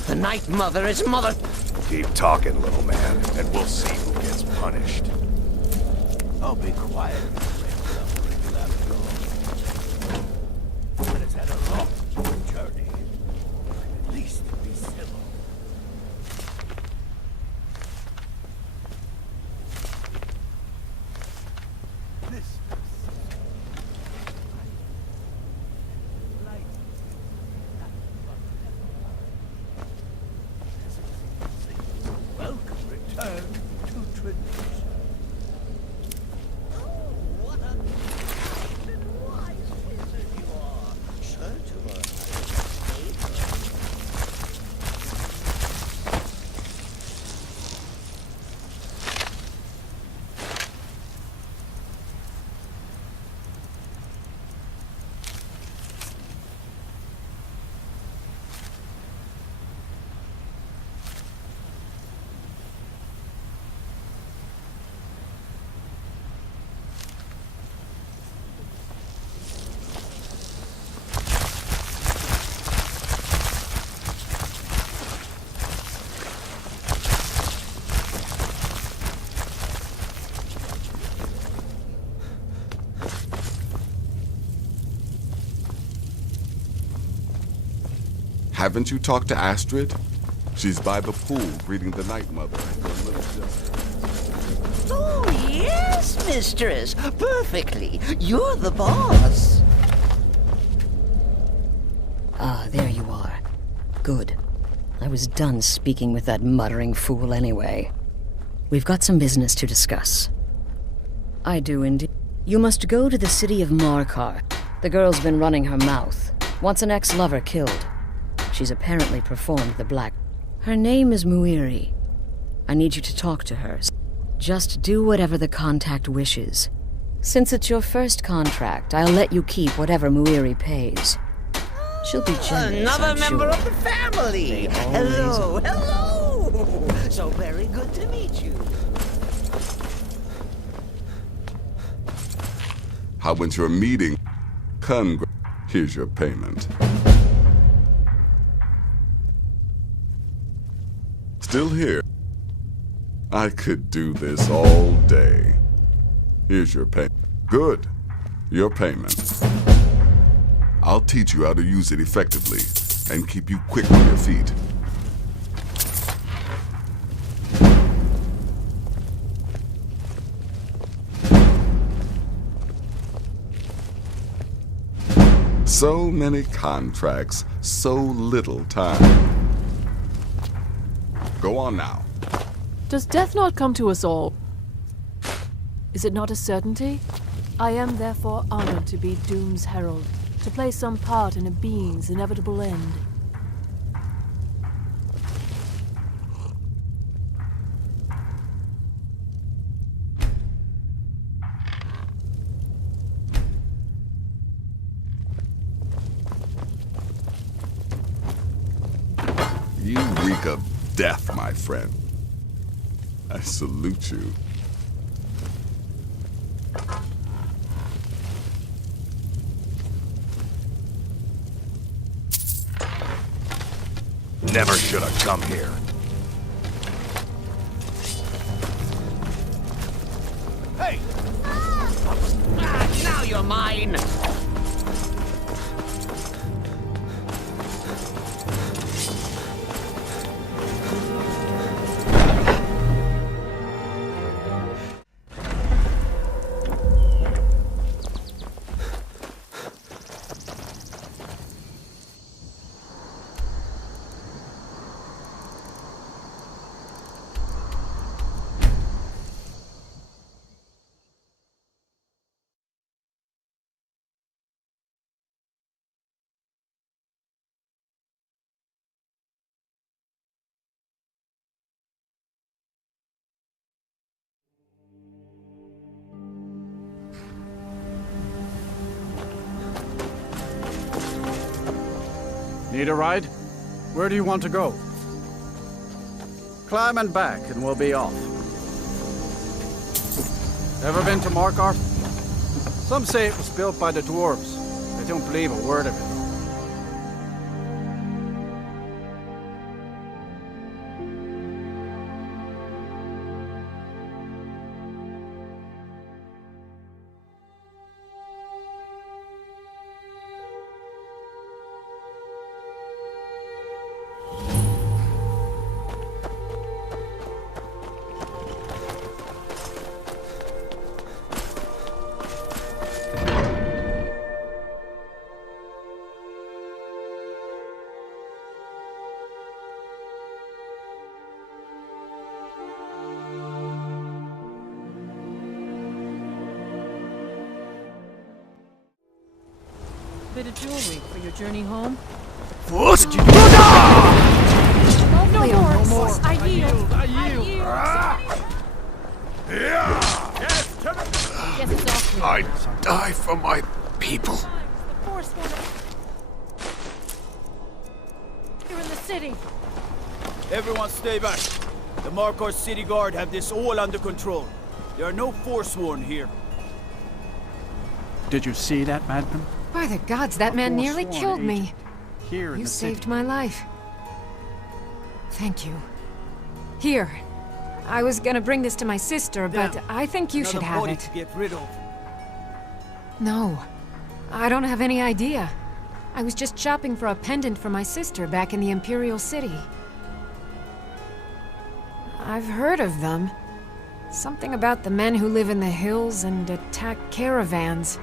The Night Mother is mother... Keep talking, little man, and we'll see who gets punished. Oh, be quiet. But it's had a long journey. At least be civil. Welcome return to tradition. What a wise wizard you are. Sure to earn Haven't you talked to Astrid? She's by the pool greeting the Night Mother. Oh, yes, mistress. Perfectly. You're the boss. Ah, there you are. Good. I was done speaking with that muttering fool anyway. We've got some business to discuss. I do indeed. You must go to the city of Markar. The girl's been running her mouth. Wants an ex-lover killed. She's apparently performed the black. Her name is Muiri. I need you to talk to her. Just do whatever the contact wishes. Since it's your first contract, I'll let you keep whatever Muiri pays. She'll be generous, Another I'm member sure. of the family. Hello, hello. So very good to meet you. How went your meeting? Here's your payment. Still here? I could do this all day. Here's your pay. Good. Your payment. I'll teach you how to use it effectively and keep you quick on your feet. So many contracts, so little time. Go on now. Does death not come to us all? Is it not a certainty? I am therefore honored to be Doom's herald, to play some part in a being's inevitable end. You reek of death, my friend. I salute you. Never should have come here. Hey! Now you're mine. Need a ride? Where do you want to go? Climb and back, and we'll be off. Ever been to Markar? Some say it was built by the dwarves. I don't believe a word of it. Bit of jewelry for your journey home? No more. I yield. Guess it's all clear. I die for my people. You're in the city. Everyone stay back. The Markar City Guard have this all under control. There are no Forsworn here. Did you see that, madman? By the gods, that man nearly Forsworn killed me. agent. Here in You the saved city. my life. Thank you. Here. I was gonna bring this to my sister, but I think you should have it. To get rid of. No. I don't have any idea. I was just shopping for a pendant for my sister back in the Imperial City. I've heard of them. Something about the men who live in the hills and attack caravans.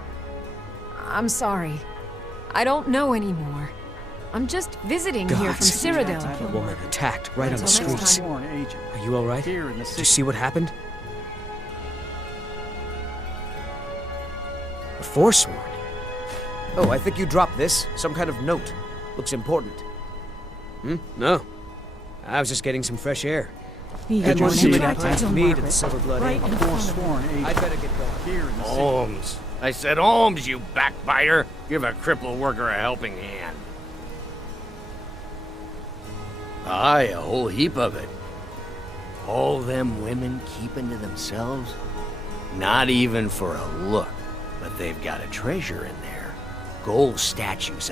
I'm sorry. I don't know anymore. I'm just visiting here from Cyrodiil. A woman attacked right on the Until next streets. time. Are you alright? Did you see what happened? A Forsworn? Oh, I think you dropped this. Some kind of note. Looks important. No. I was just getting some fresh air. Did you see that? that? Me to the Silverblood Right Inn. in front of me. I better get going. Here in the city. Holmes. I said Holmes, you backbiter. Give a crippled worker a helping hand. Aye, a whole heap of it. All them women keeping to themselves? Not even for a look. But they've got a treasure in there. Gold statues.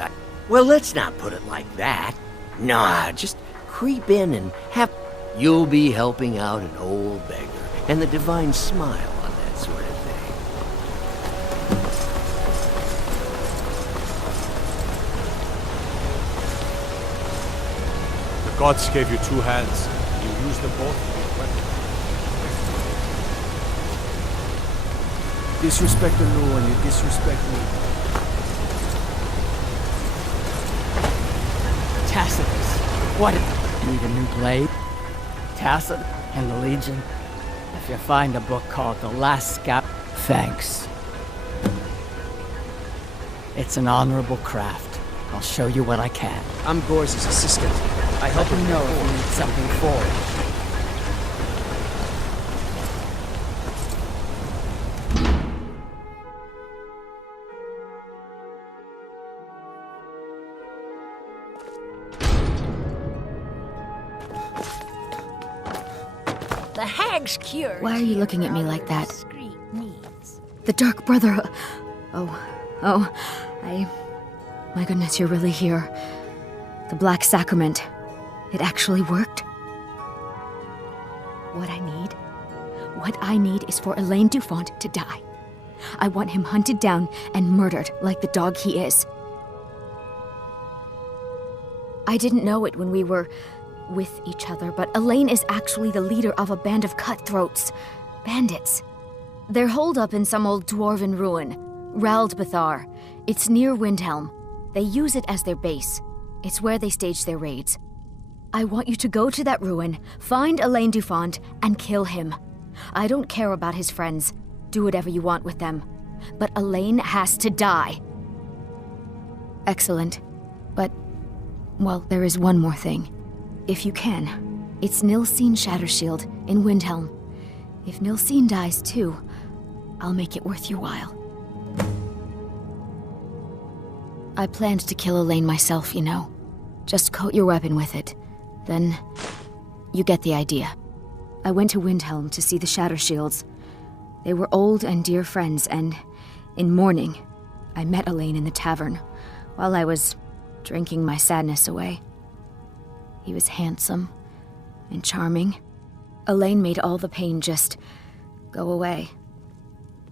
Well, let's not put it like that. Nah, just creep in and have... You'll be helping out an old beggar, and the divine smile on that sort of thing. The gods gave you two hands. You used them both to make weapons. Disrespect the law and you disrespect me. Tacitus, what? Need a new blade? Tacit and the Legion? If you find a book called The Last Scout, thanks. It's an honorable craft. I'll show you what I can. I'm Gore's assistant. I help him know if you need something forged. The hag's cured. Why are you looking at me like that? The Dark Brother. My goodness, you're really here. The Black Sacrament. It actually worked. What I need is for Elaine Dufont to die. I want him hunted down and murdered like the dog he is. I didn't know it when we were with each other, but Elaine is actually the leader of a band of cutthroats. Bandits. They're holed up in some old dwarven ruin. Raldbathar. It's near Windhelm. They use it as their base. It's where they stage their raids. I want you to go to that ruin, find Elaine Dufont, and kill him. I don't care about his friends. Do whatever you want with them. But Elaine has to die. Excellent. But, well, there is one more thing. If you can, it's Nilsine Shattershield in Windhelm. If Nilsine dies too, I'll make it worth your while. I planned to kill Elaine myself, you know. Just coat your weapon with it. Then, you get the idea. I went to Windhelm to see the Shattershields. They were old and dear friends, and in mourning, I met Elaine in the tavern while I was drinking my sadness away. He was handsome and charming. Elaine made all the pain just go away.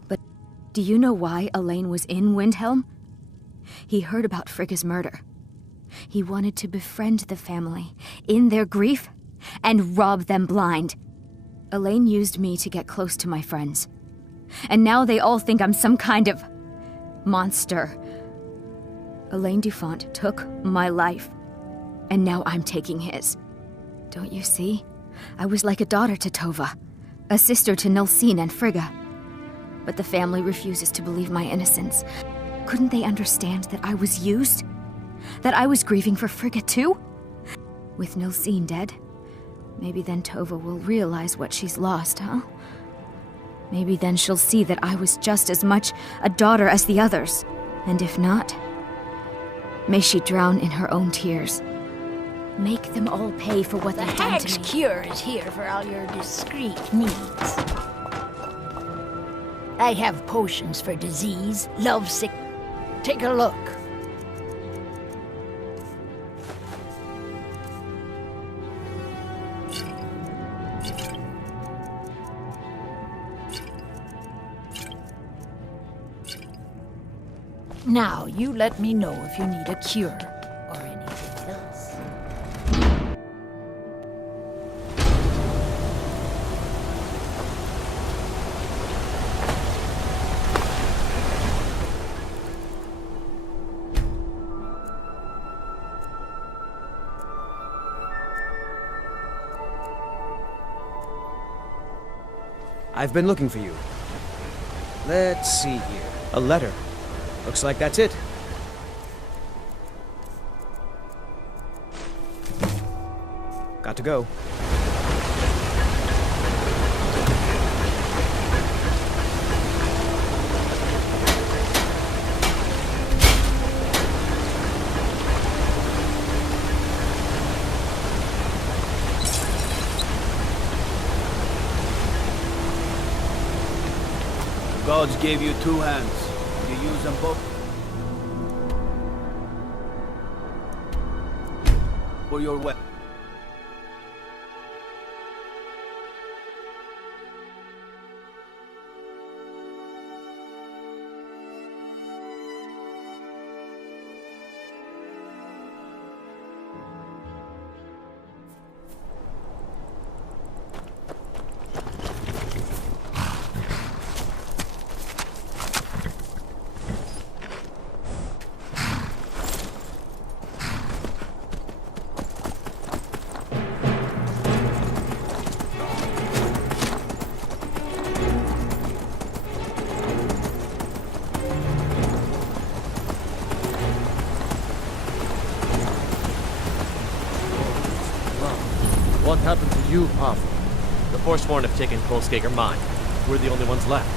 But do you know why Elaine was in Windhelm? He heard about Frigga's murder. He wanted to befriend the family in their grief and rob them blind. Elaine used me to get close to my friends. And now they all think I'm some kind of monster. Elaine Dufont took my life, and now I'm taking his. Don't you see? I was like a daughter to Tova, a sister to Nilsine and Frigga. But the family refuses to believe my innocence. Couldn't they understand that I was used? That I was grieving for Frigga too? With Nilsine dead, maybe then Tova will realize what she's lost, huh? Maybe then she'll see that I was just as much a daughter as the others. And if not, may she drown in her own tears. Make them all pay for what they've done to me. The cure is here for all your discreet needs. I have potions for disease, lovesick. Take a look. Now, you let me know if you need a cure or anything else. I've been looking for you. Let's see here. A letter. Looks like that's it. Got to go. The gods gave you two hands. You use them both for your weapon. What happened to you, Papa? The Forsworn have taken Kolskager mine. We're the only ones left.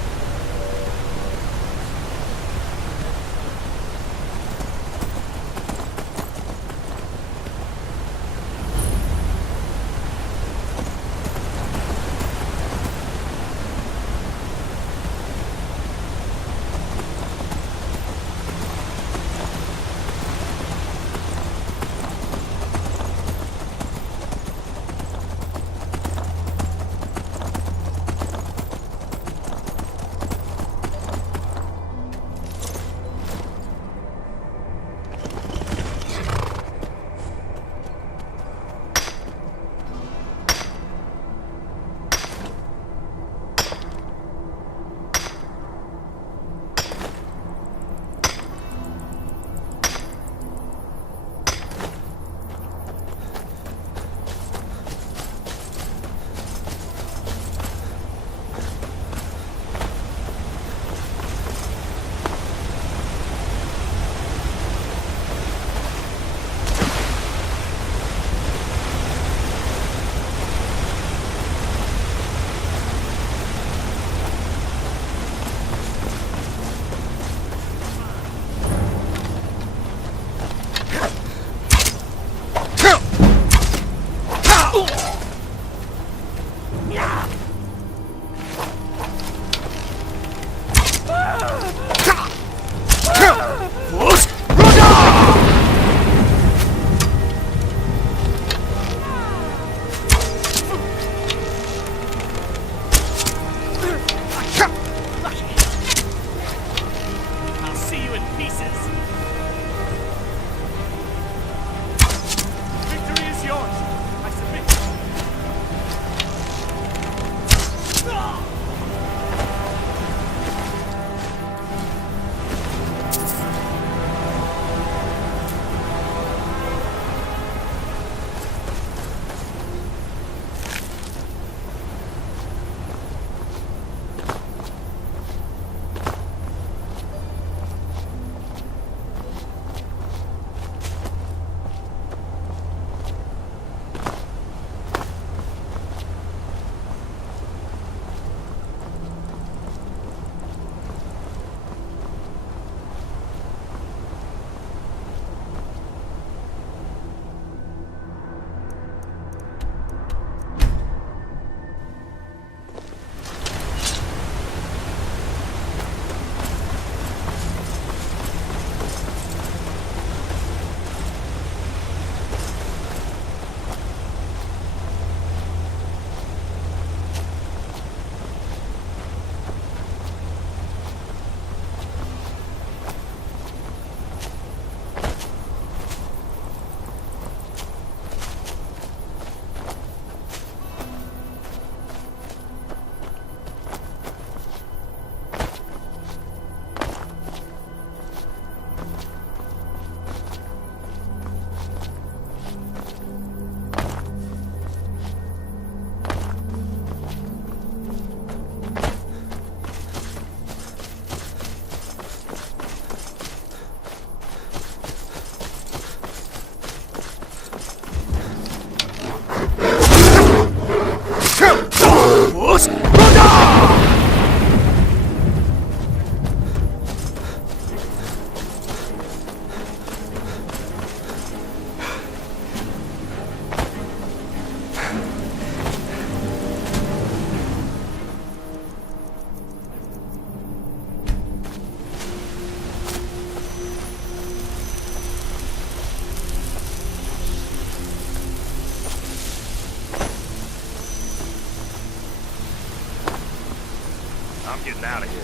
getting out of here.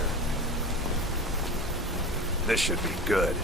This should be good.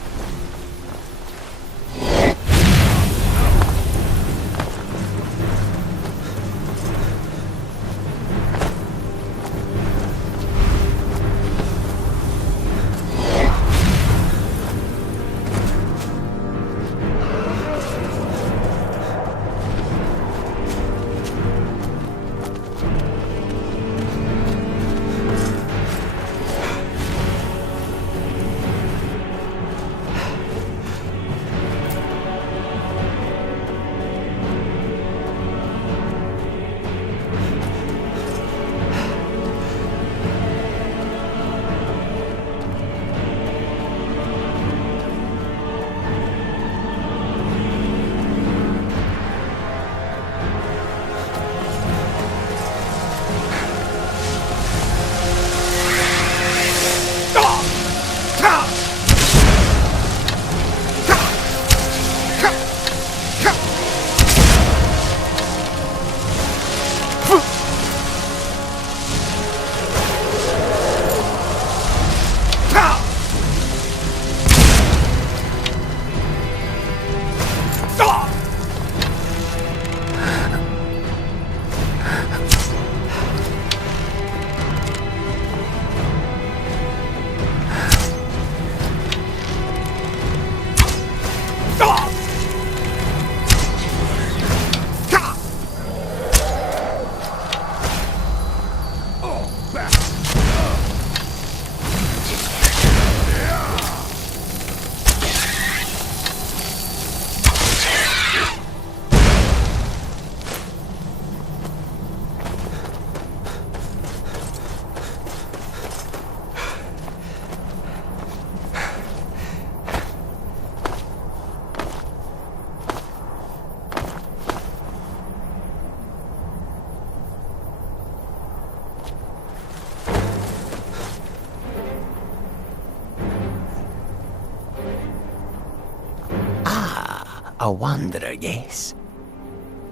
A wanderer, yes?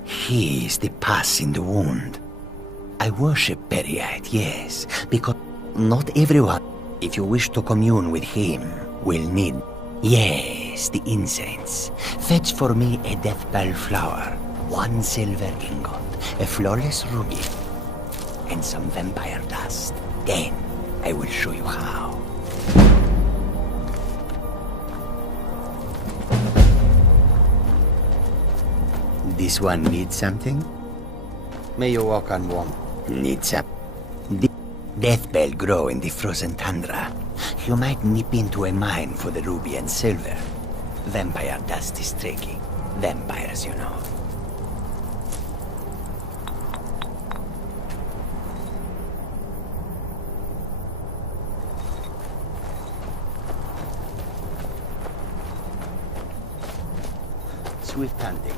He is the pus in the wound. I worship Periad, yes, because not everyone, if you wish to commune with him, will need, yes, the incense. Fetch for me a deathbell flower, 1 silver ingot, a flawless ruby, and some vampire dust. Then I will show you how. This one needs something? May you walk on warm. Needs a... Death bell grow in the frozen tundra. You might nip into a mine for the ruby and silver. Vampire dust is tricky. Vampires, you know. Swift hunting.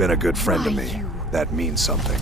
been a good friend to me. That means something.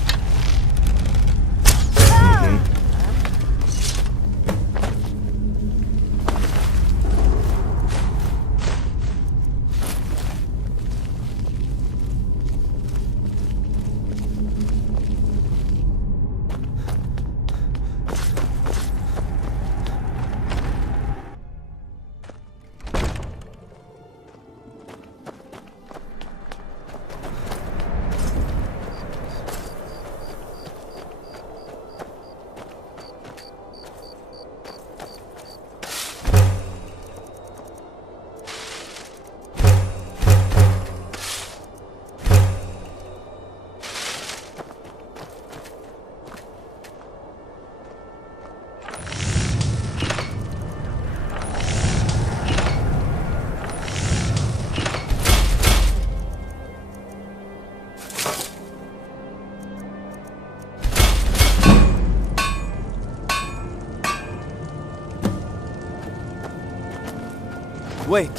Wait,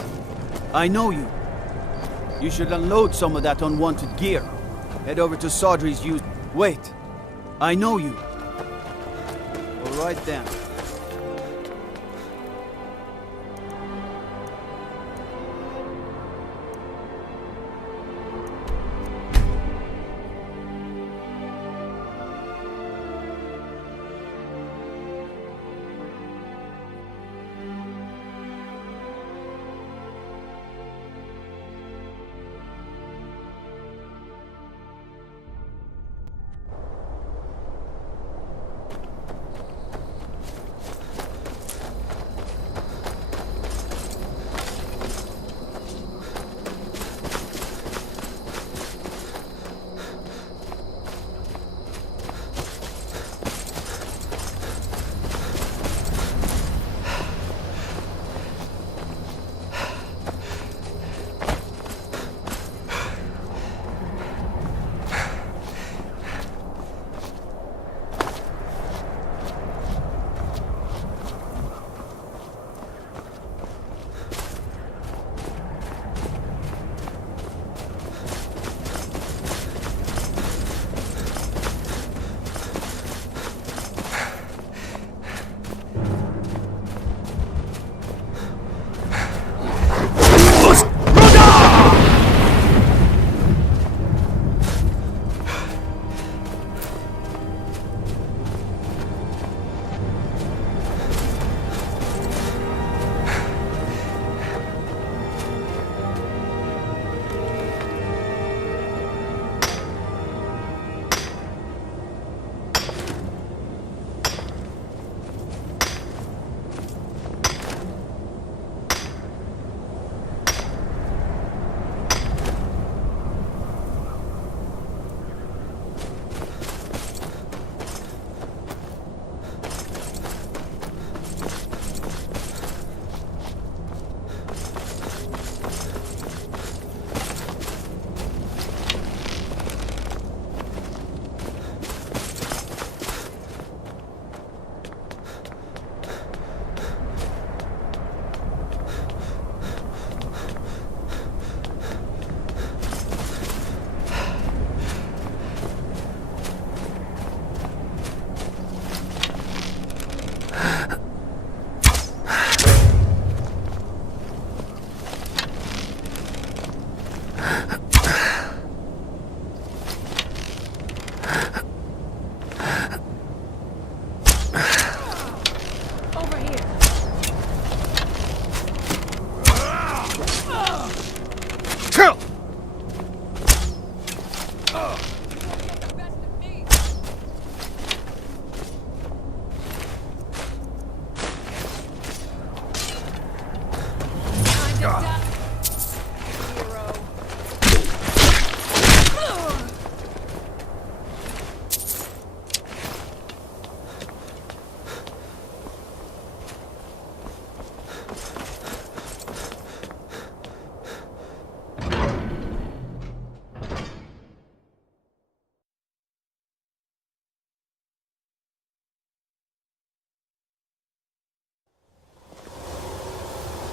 I know you. You should unload some of that unwanted gear. Head over to Sodri's used... Wait, I know you. All right then.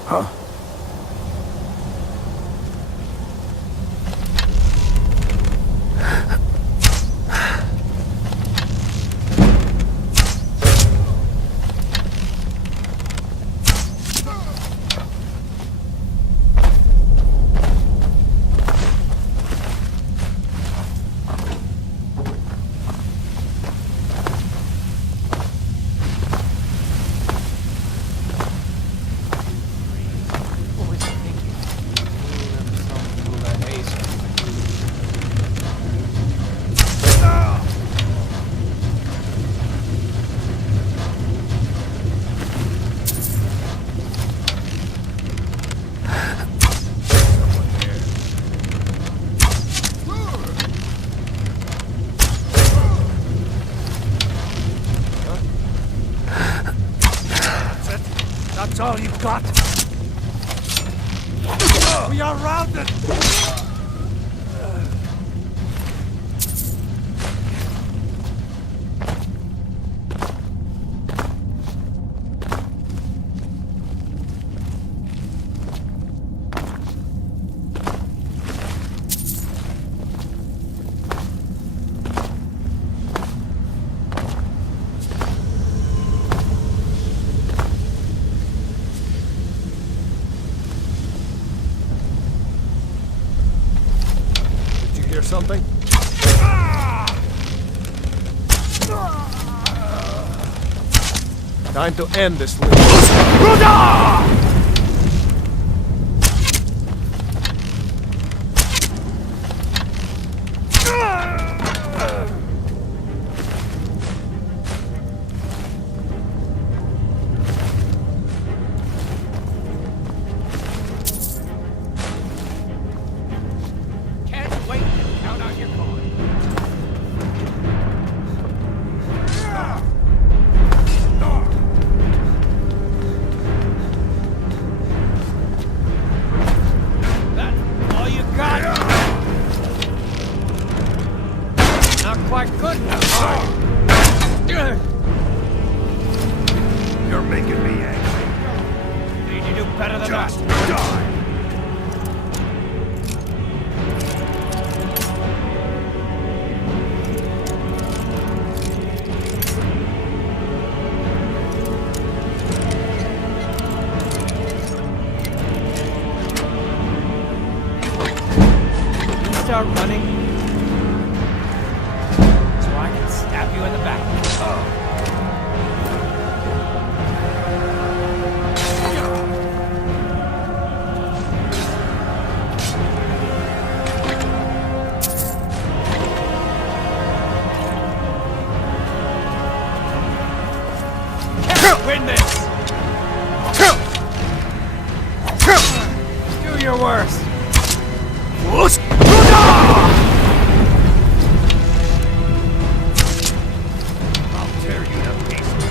Huh? That's all you've got? We are routed! Something? Time to end this loop. You're making me angry. Need to do better than that. Just die! Start running, so I can stab you in the back. Can't win this. Do your worst. I'll tear you to pieces.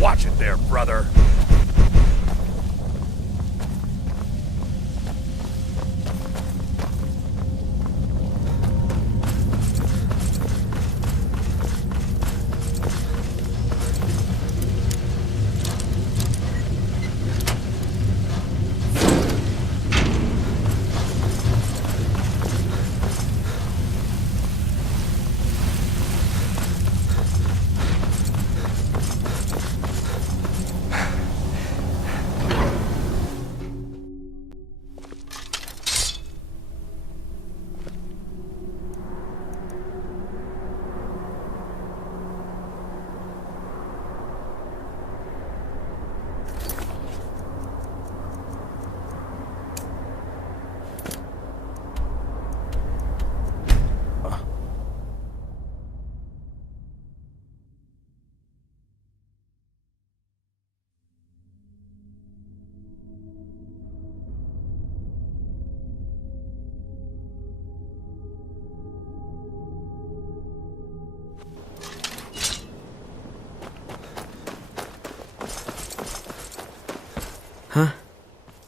Watch it there, brother.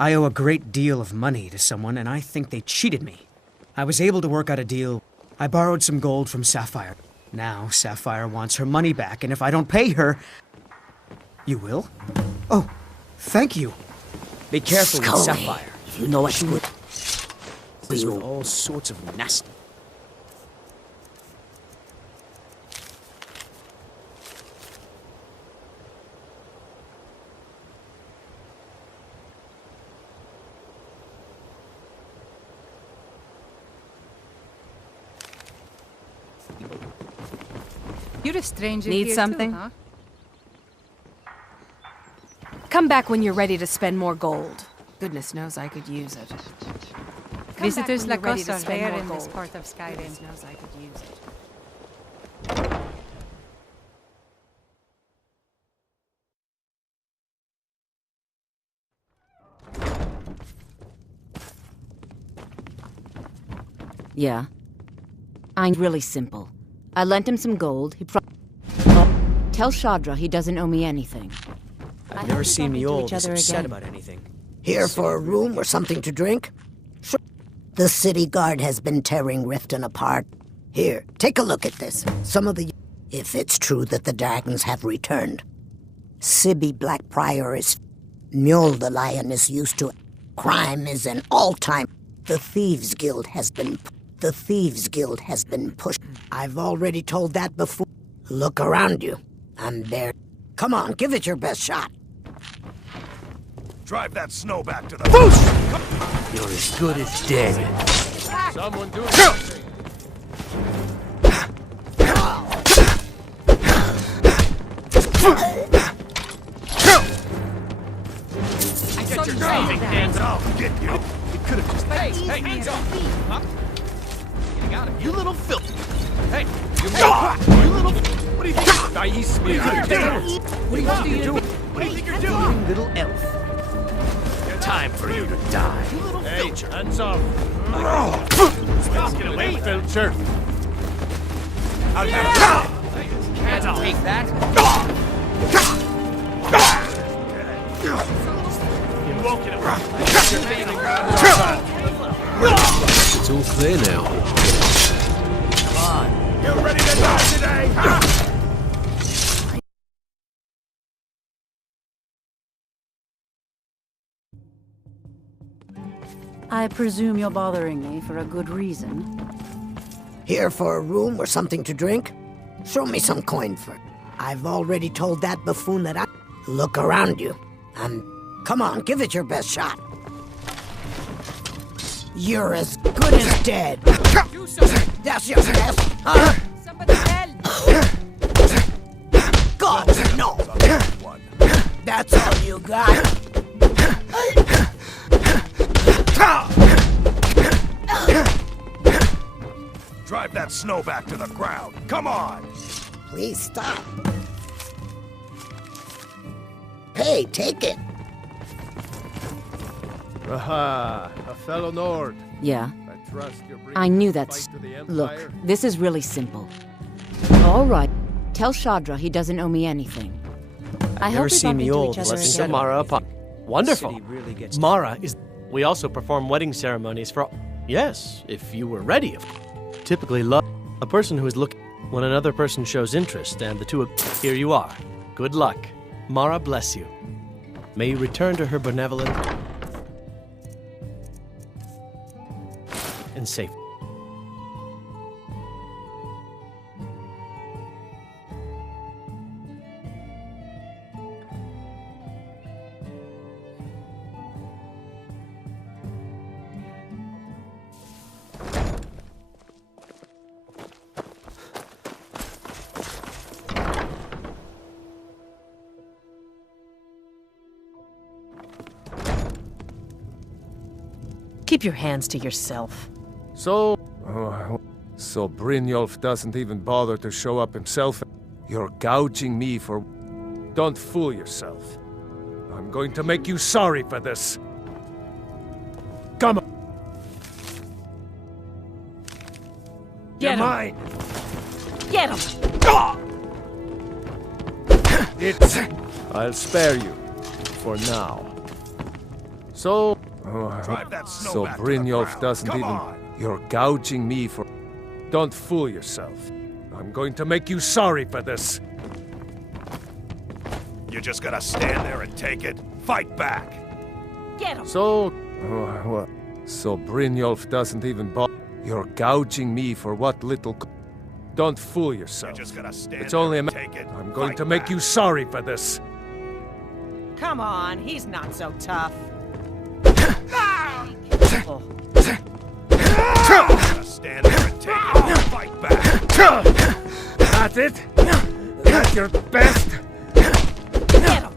I owe a great deal of money to someone, and I think they cheated me. I was able to work out a deal. I borrowed some gold from Sapphire. Now, Sapphire wants her money back, and if I don't pay her... You will? Oh, thank you. Be careful with Sapphire. You know what you would... With all sorts of nasty... You're a stranger Need here something? too, huh? Come back when you're ready to spend more gold. Goodness knows I could use it. Visitors like us are spend rare more in this gold. part of Skyrim. Goodness knows I could use it. Yeah. I'm really simple. I lent him some gold. Tell Shadra he doesn't owe me anything. I've never seen bump into Mjolnir each this other upset again. about anything. Here for a room or something to drink? Sure. The city guard has been tearing Riften apart. Here, take a look at this. Some of the... If it's true that the dragons have returned. Sibby Blackprior is... Mjol the Lion is used to... Crime is an all-time... The Thieves Guild has been pushed. I've already told that before. Look around you. I'm there. Come on, give it your best shot. Drive that snow back to the... Boost! You're as good as dead. Someone do something. Get your hands off! Get you! You could have just... Hey, hands off! Huh? Getting out of here. You little filth! Hey, you little... What do you think? What do you think you're doing? What do you think you're doing, little elf? Time for you to die. You little filcher. Hands off. Stop, get away! Filcher. I'll have it. Hands off. Take that. You won't get away. It's all clear now. Come on. You ready to die today, huh? I presume you're bothering me for a good reason. Here for a room or something to drink? Show me some coin for... I've already told that buffoon that I... Look around you. Come on, give it your best shot. You're as good as dead. That's your best, huh? Somebody help! God, no! That's all you got? Drive that snow back to the ground. Come on! Please stop. Hey, take it. Aha, a fellow Nord. Yeah. I trust you're bringing I knew the that's... fight to the Look, Empire. this is really simple. All right. Tell Shadra he doesn't owe me anything. I never hope we seen bump into Mjol each other this again. Mara upon. Wonderful. City really gets... Mara is... We also perform wedding ceremonies for... Yes, if you were ready, of course. Typically love a person who is looking when another person shows interest, and the two of... Here you are. Good luck. Mara bless you. May you return to her benevolent... and safe. Keep your hands to yourself. So Brynjolf doesn't even bother to show up himself. You're gouging me for... Don't fool yourself. I'm going to make you sorry for this. Come on. Get You're him. mine. Get him! It's... I'll spare you. For now. So... Drive that snow so back to the Brynjolf ground. doesn't Come even... on. You're gouging me for... Don't fool yourself. I'm going to make you sorry for this. You just gotta stand there and take it. Fight back. Get him! So... what? So Brynjolf doesn't even bother. You're gouging me for what little... Don't fool yourself. You just gotta stand It's there only a and ma- take it. I'm going Fight to make back. you sorry for this. Come on, he's not so tough. You gotta stand there and take it. Fight back. That's it? That's your best? Get him!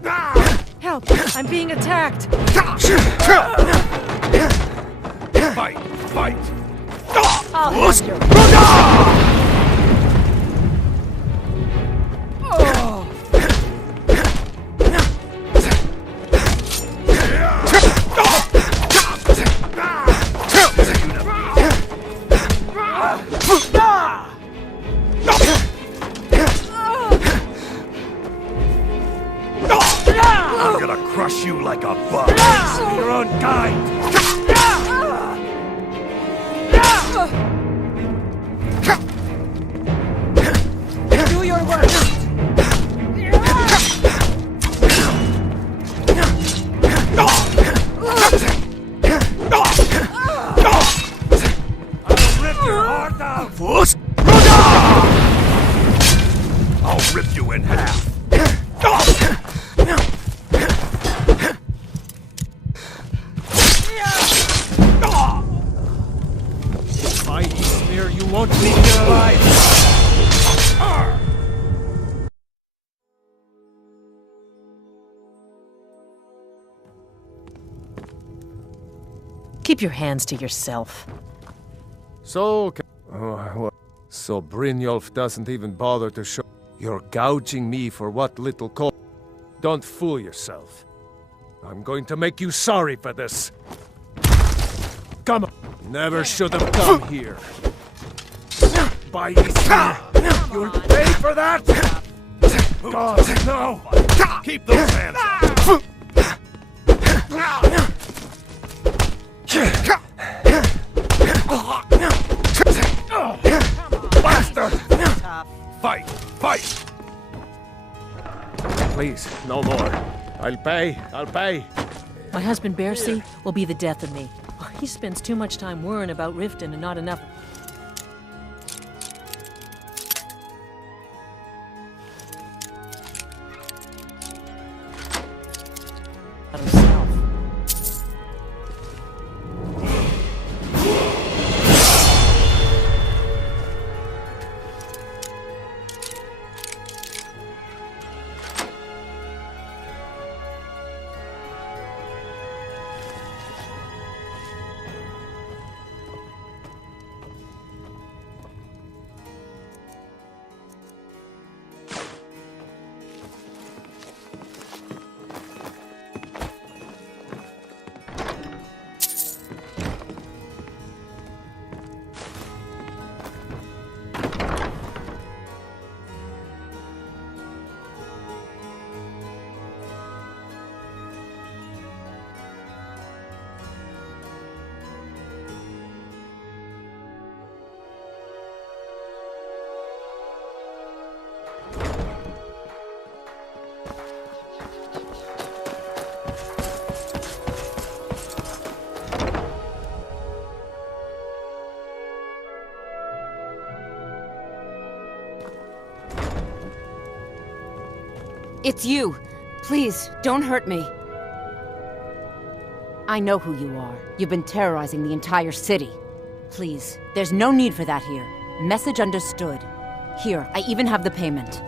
Help! I'm being attacked! Fight! Fight! I'll have you. Oh. I'm gonna crush you like a bug. You're unkind. Do your work! I'll rip your heart out. I'll rip you in half. If I eat smear, you won't leave me alive. Keep your hands to yourself. So... So Brynjolf doesn't even bother to show... You're gouging me for what little co... Don't fool yourself. I'm going to make you sorry for this. Come on. Never should have come here. By Easter. You'll pay for that? God, no. Keep those hands up. Bastard! Fight! Fight! Please, no more. I'll pay. I'll pay. My husband Bercy will be the death of me. He spends too much time worrying about Riften and not enough... about himself. It's you. Please, don't hurt me. I know who you are. You've been terrorizing the entire city. Please, there's no need for that here. Message understood. Here, I even have the payment.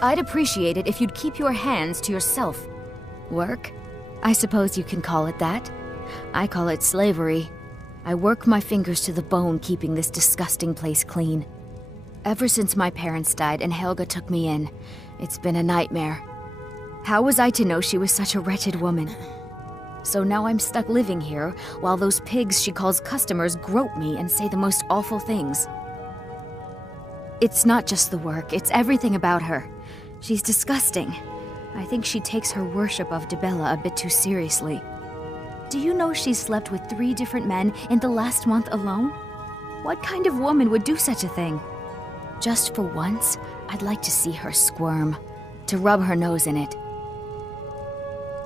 I'd appreciate it if you'd keep your hands to yourself. Work? I suppose you can call it that. I call it slavery. I work my fingers to the bone keeping this disgusting place clean. Ever since my parents died and Helga took me in, it's been a nightmare. How was I to know she was such a wretched woman? So now I'm stuck living here, while those pigs she calls customers grope me and say the most awful things. It's not just the work, it's everything about her. She's disgusting. I think she takes her worship of Dibella a bit too seriously. Do you know she's slept with 3 different men in the last month alone? What kind of woman would do such a thing? Just for once, I'd like to see her squirm, to rub her nose in it.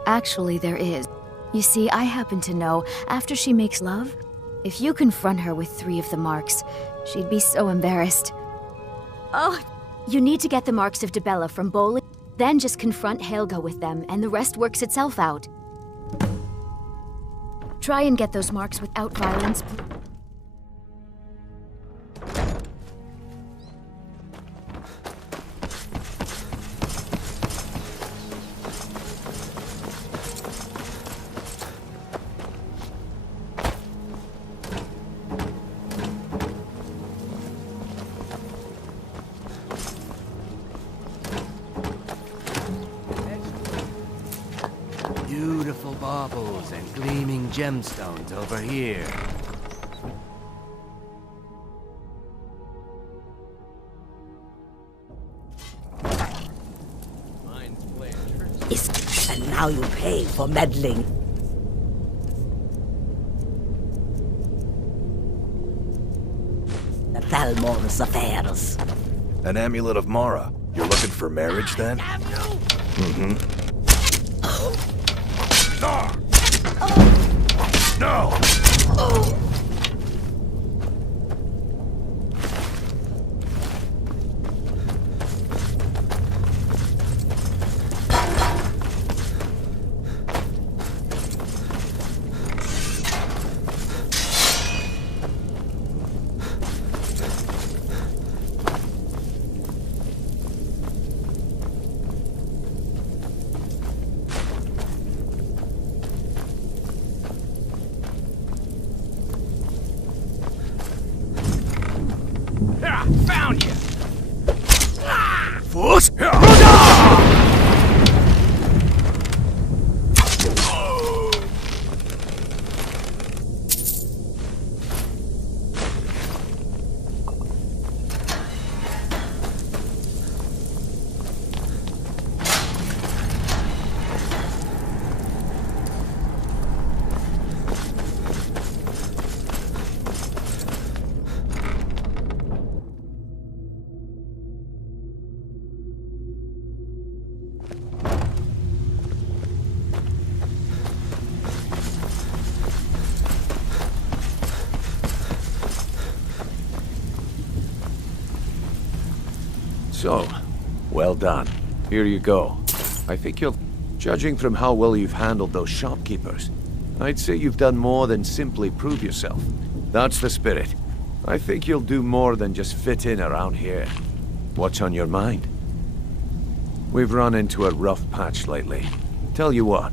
Actually, there is. You see, I happen to know, after she makes love, if you confront her with 3 of the marks, she'd be so embarrassed. Oh, you need to get the marks of Dibella from bowling, then just confront Helga with them, and the rest works itself out. Try and get those marks without violence. Beautiful baubles and gleaming gemstones over here. And now you pay for meddling. The Thalmor's affairs. An amulet of Mara. You're looking for marriage, then? Mm-hmm. No! Found you! Fuss! So, well done. Here you go. I think you'll... Judging from how well you've handled those shopkeepers, I'd say you've done more than simply prove yourself. That's the spirit. I think you'll do more than just fit in around here. What's on your mind? We've run into a rough patch lately. Tell you what,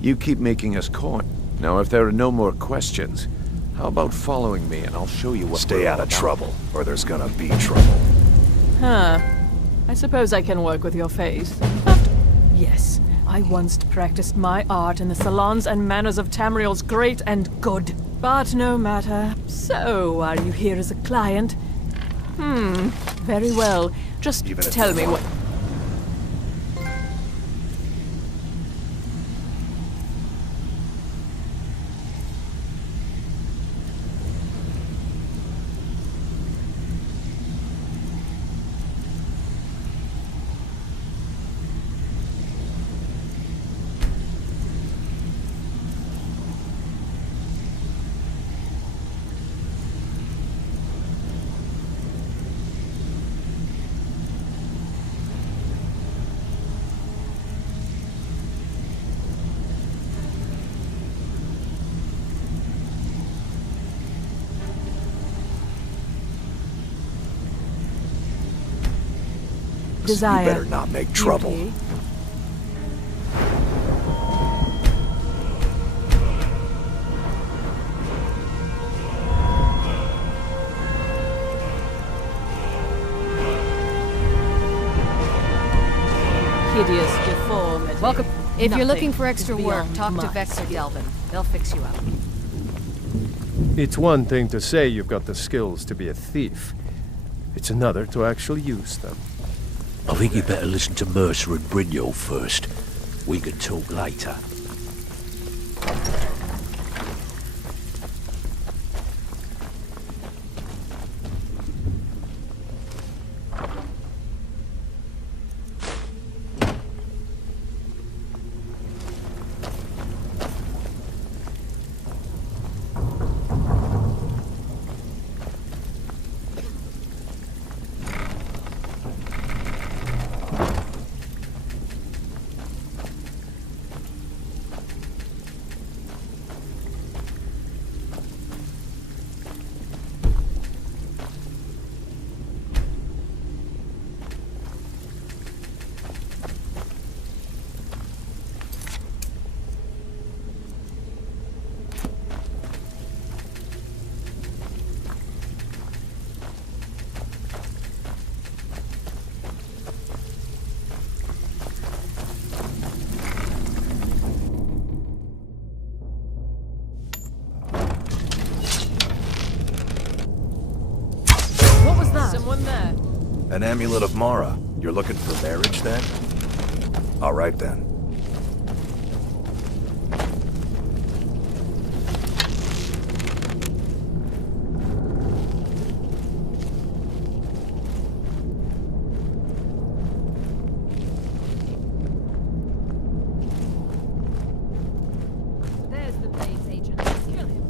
you keep making us coin. Now, if there are no more questions, how about following me and I'll show you what... Stay out of trouble, or there's gonna be trouble. Huh. I suppose I can work with your face. Yes, I once practiced my art in the salons and manners of Tamriel's great and good. But no matter. So, are you here as a client? Very well. Just tell me what... desire. You better not make trouble. Hideous deformity. Welcome. If you're looking for Nothing extra is work, beyond talk to my Vex or skill. Delvin. They'll fix you up. It's one thing to say you've got the skills to be a thief. It's another to actually use them. I think you better listen to Mercer and Brynjol first. We can talk later. Someone there. An amulet of Mara. You're looking for marriage, then? All right, then. There's the Blaze agent. Let's kill him.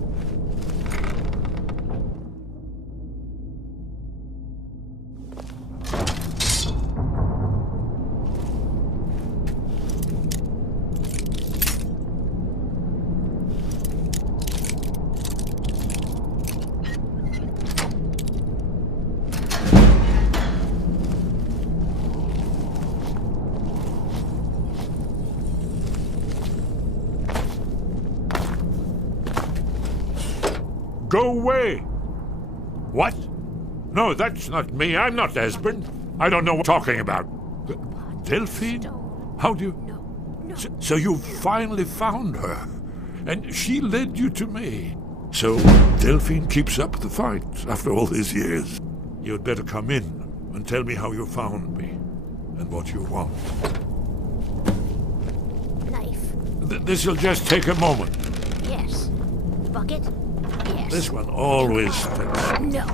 Go away! What? No, that's not me. I'm not Esbern. I don't know what you're talking about. Delphine? How do you... So you finally found her. And she led you to me. So Delphine keeps up the fight after all these years. You'd better come in and tell me how you found me. And what you want. Knife. This'll just take a moment. Yes. Bucket. Yes. This one always takes... No.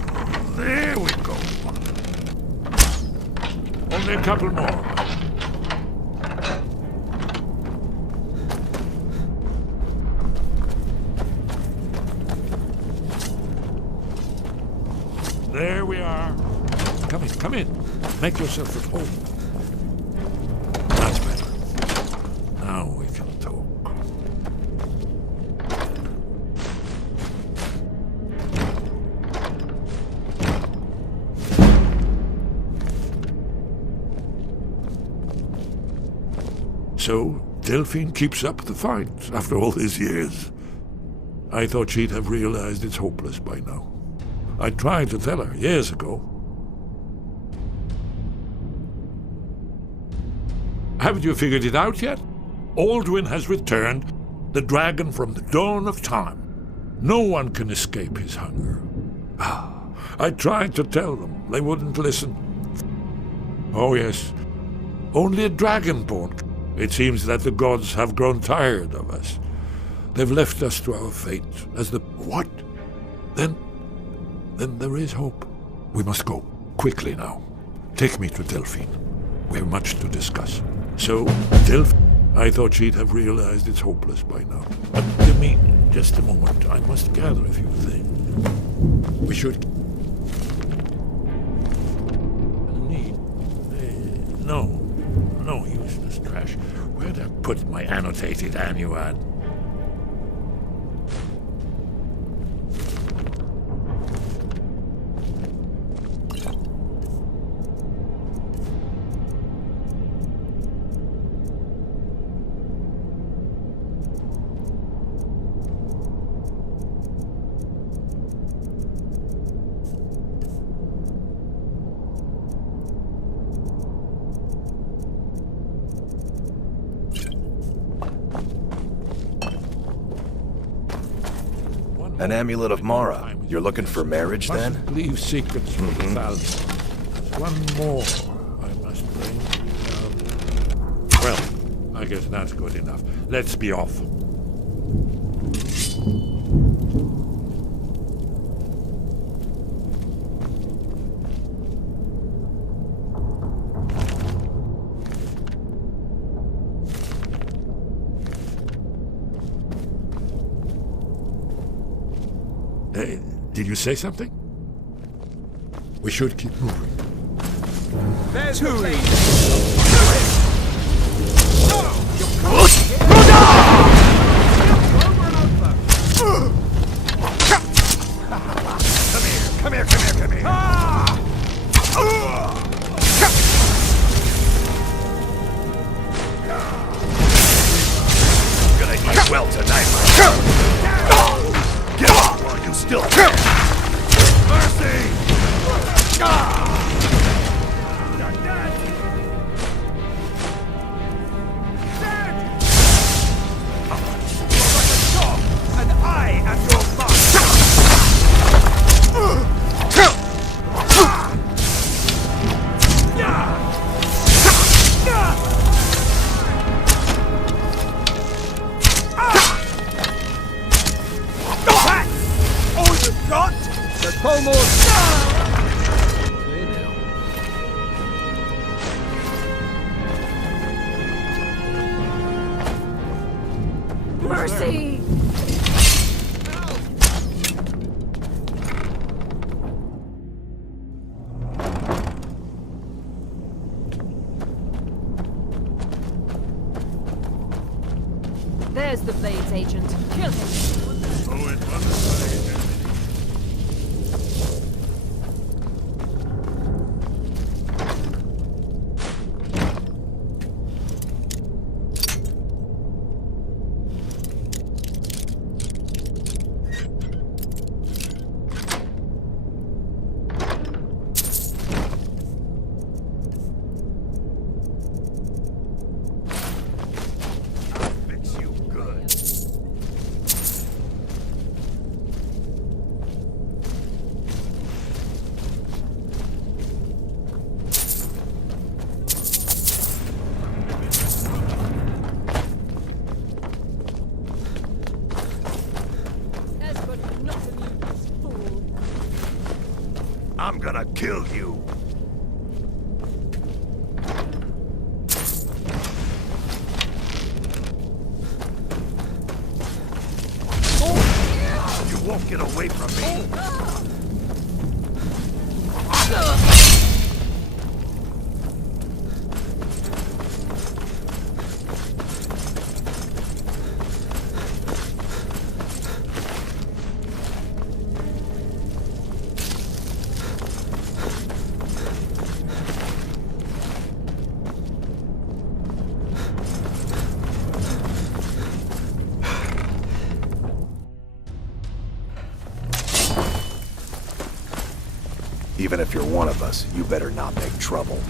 There we go. Only a couple more. There we are. Come in, come in. Make yourself at home. That's better. Now we can talk. So, Delphine keeps up the fight after all these years. I thought she'd have realized it's hopeless by now. I tried to tell her years ago. Haven't you figured it out yet? Alduin has returned, the dragon from the dawn of time. No one can escape his hunger. I tried to tell them. They wouldn't listen. Oh yes, only a dragonborn. It seems that the gods have grown tired of us. They've left us to our fate as the... What? Then there is hope. We must go. Quickly now. Take me to Delphine. We have much to discuss. So, Delphine... I thought she'd have realized it's hopeless by now. But give me just a moment. I must gather a few things. We should... No useless trash. Where'd I put my annotated annuad? An amulet of Mara. You're looking for marriage, then? Mustn't leave secrets from the thousands. One more. I must bring. Well, I guess that's good enough. Let's be off. Did you say something? We should keep moving. There's two. Come here. Gonna eat well tonight. Get up while you still can. Mercy! And I am your master! All you got? There's almost... Mercy! There's the Blades agent. Kill him. Oh, it wasn't my I'm gonna kill you. You won't get away from me. Even if you're one of us, you better not make trouble.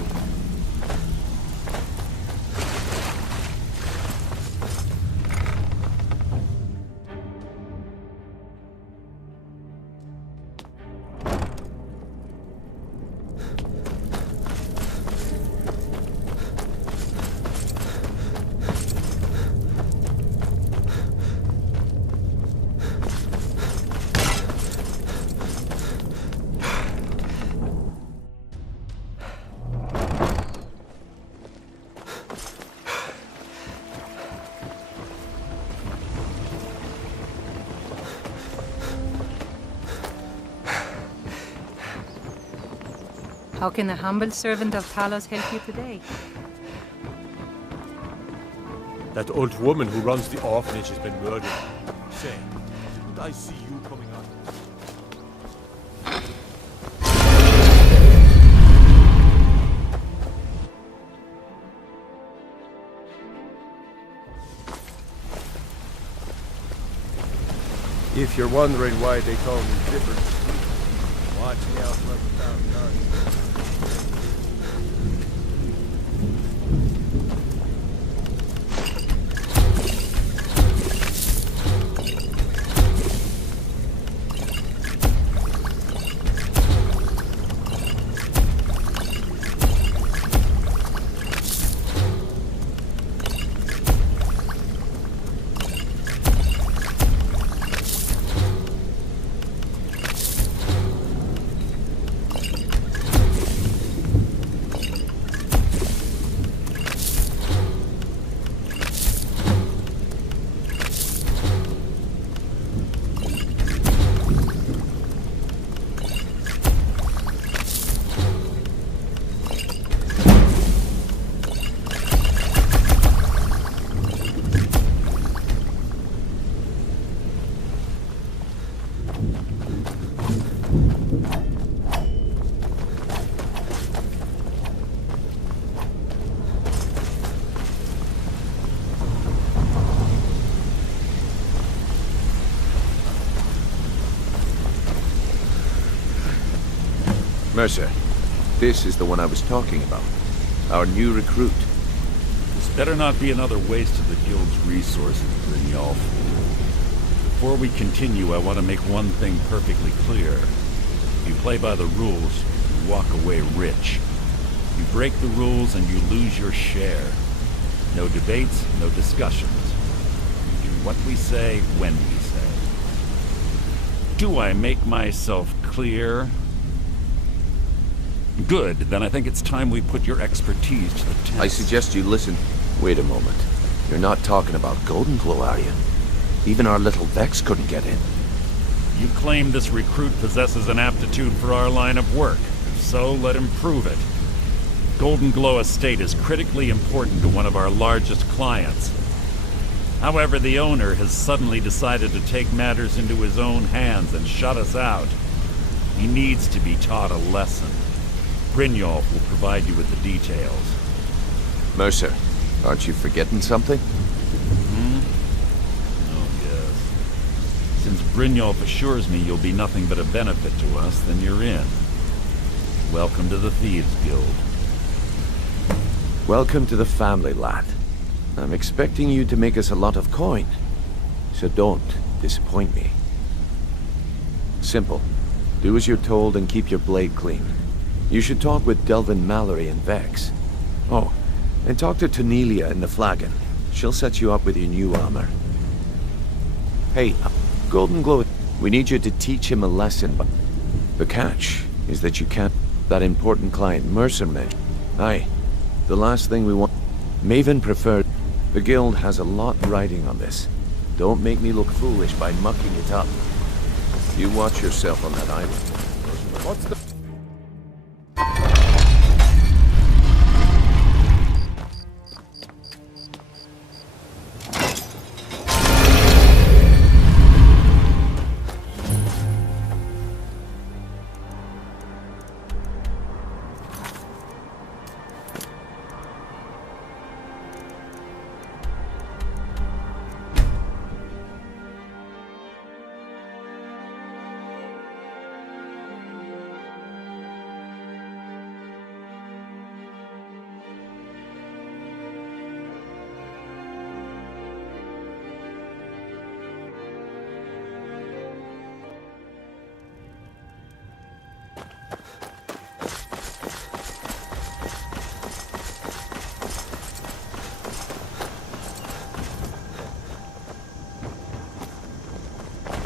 How can the humble servant of Talos help you today? That old woman who runs the orphanage has been murdered. Say, didn't I see you coming out? If you're wondering why they call me different, watch me out from the town guard. Mercer, this is the one I was talking about. Our new recruit. This better not be another waste of the Guild's resources, Brynjolf. Before we continue, I want to make one thing perfectly clear. If you play by the rules, you walk away rich. You break the rules and you lose your share. No debates, no discussions. We do what we say, when we say. Do I make myself clear? Good, then I think it's time we put your expertise to the test. I suggest you listen. Wait a moment. You're not talking about Goldenglow, are you? Even our little Vex couldn't get in. You claim this recruit possesses an aptitude for our line of work. If so, let him prove it. Goldenglow Estate is critically important to one of our largest clients. However, the owner has suddenly decided to take matters into his own hands and shut us out. He needs to be taught a lesson. Brynjolf will provide you with the details. Mercer, aren't you forgetting something? Oh, yes. Since Brynjolf assures me you'll be nothing but a benefit to us, then you're in. Welcome to the Thieves Guild. Welcome to the family, lad. I'm expecting you to make us a lot of coin. So don't disappoint me. Simple. Do as you're told and keep your blade clean. You should talk with Delvin Mallory and Vex. Oh, and talk to Tonelia in the Flagon. She'll set you up with your new armor. Hey, Goldenglow, we need you to teach him a lesson, but the catch is that you can't... That important client, Mercer, man. Aye. The last thing we want... Maven preferred... The Guild has a lot riding on this. Don't make me look foolish by mucking it up. You watch yourself on that island. What's the...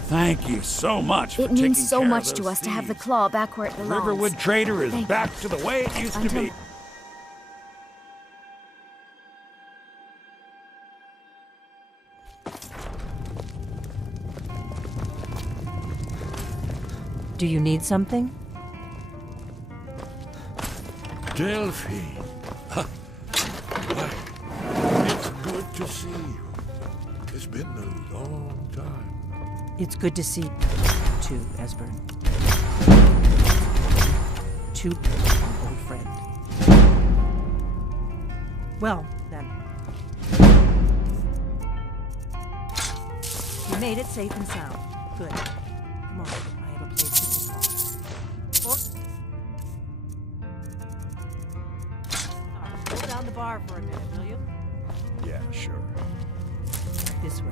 Thank you so much for It taking means so care of much to those us to have the thieves. claw back where it belongs. Riverwood Trader is Thank back you. to the way it used to be. Do you need something? Delphine. Why, it's good to see you. It's been a long time. It's good to see you, too, Esbern. Too, old friend. Well, then. You made it safe and sound. Good. Come on, I have a place to be. Hold down the bar for a minute, will you? Yeah, sure. This way.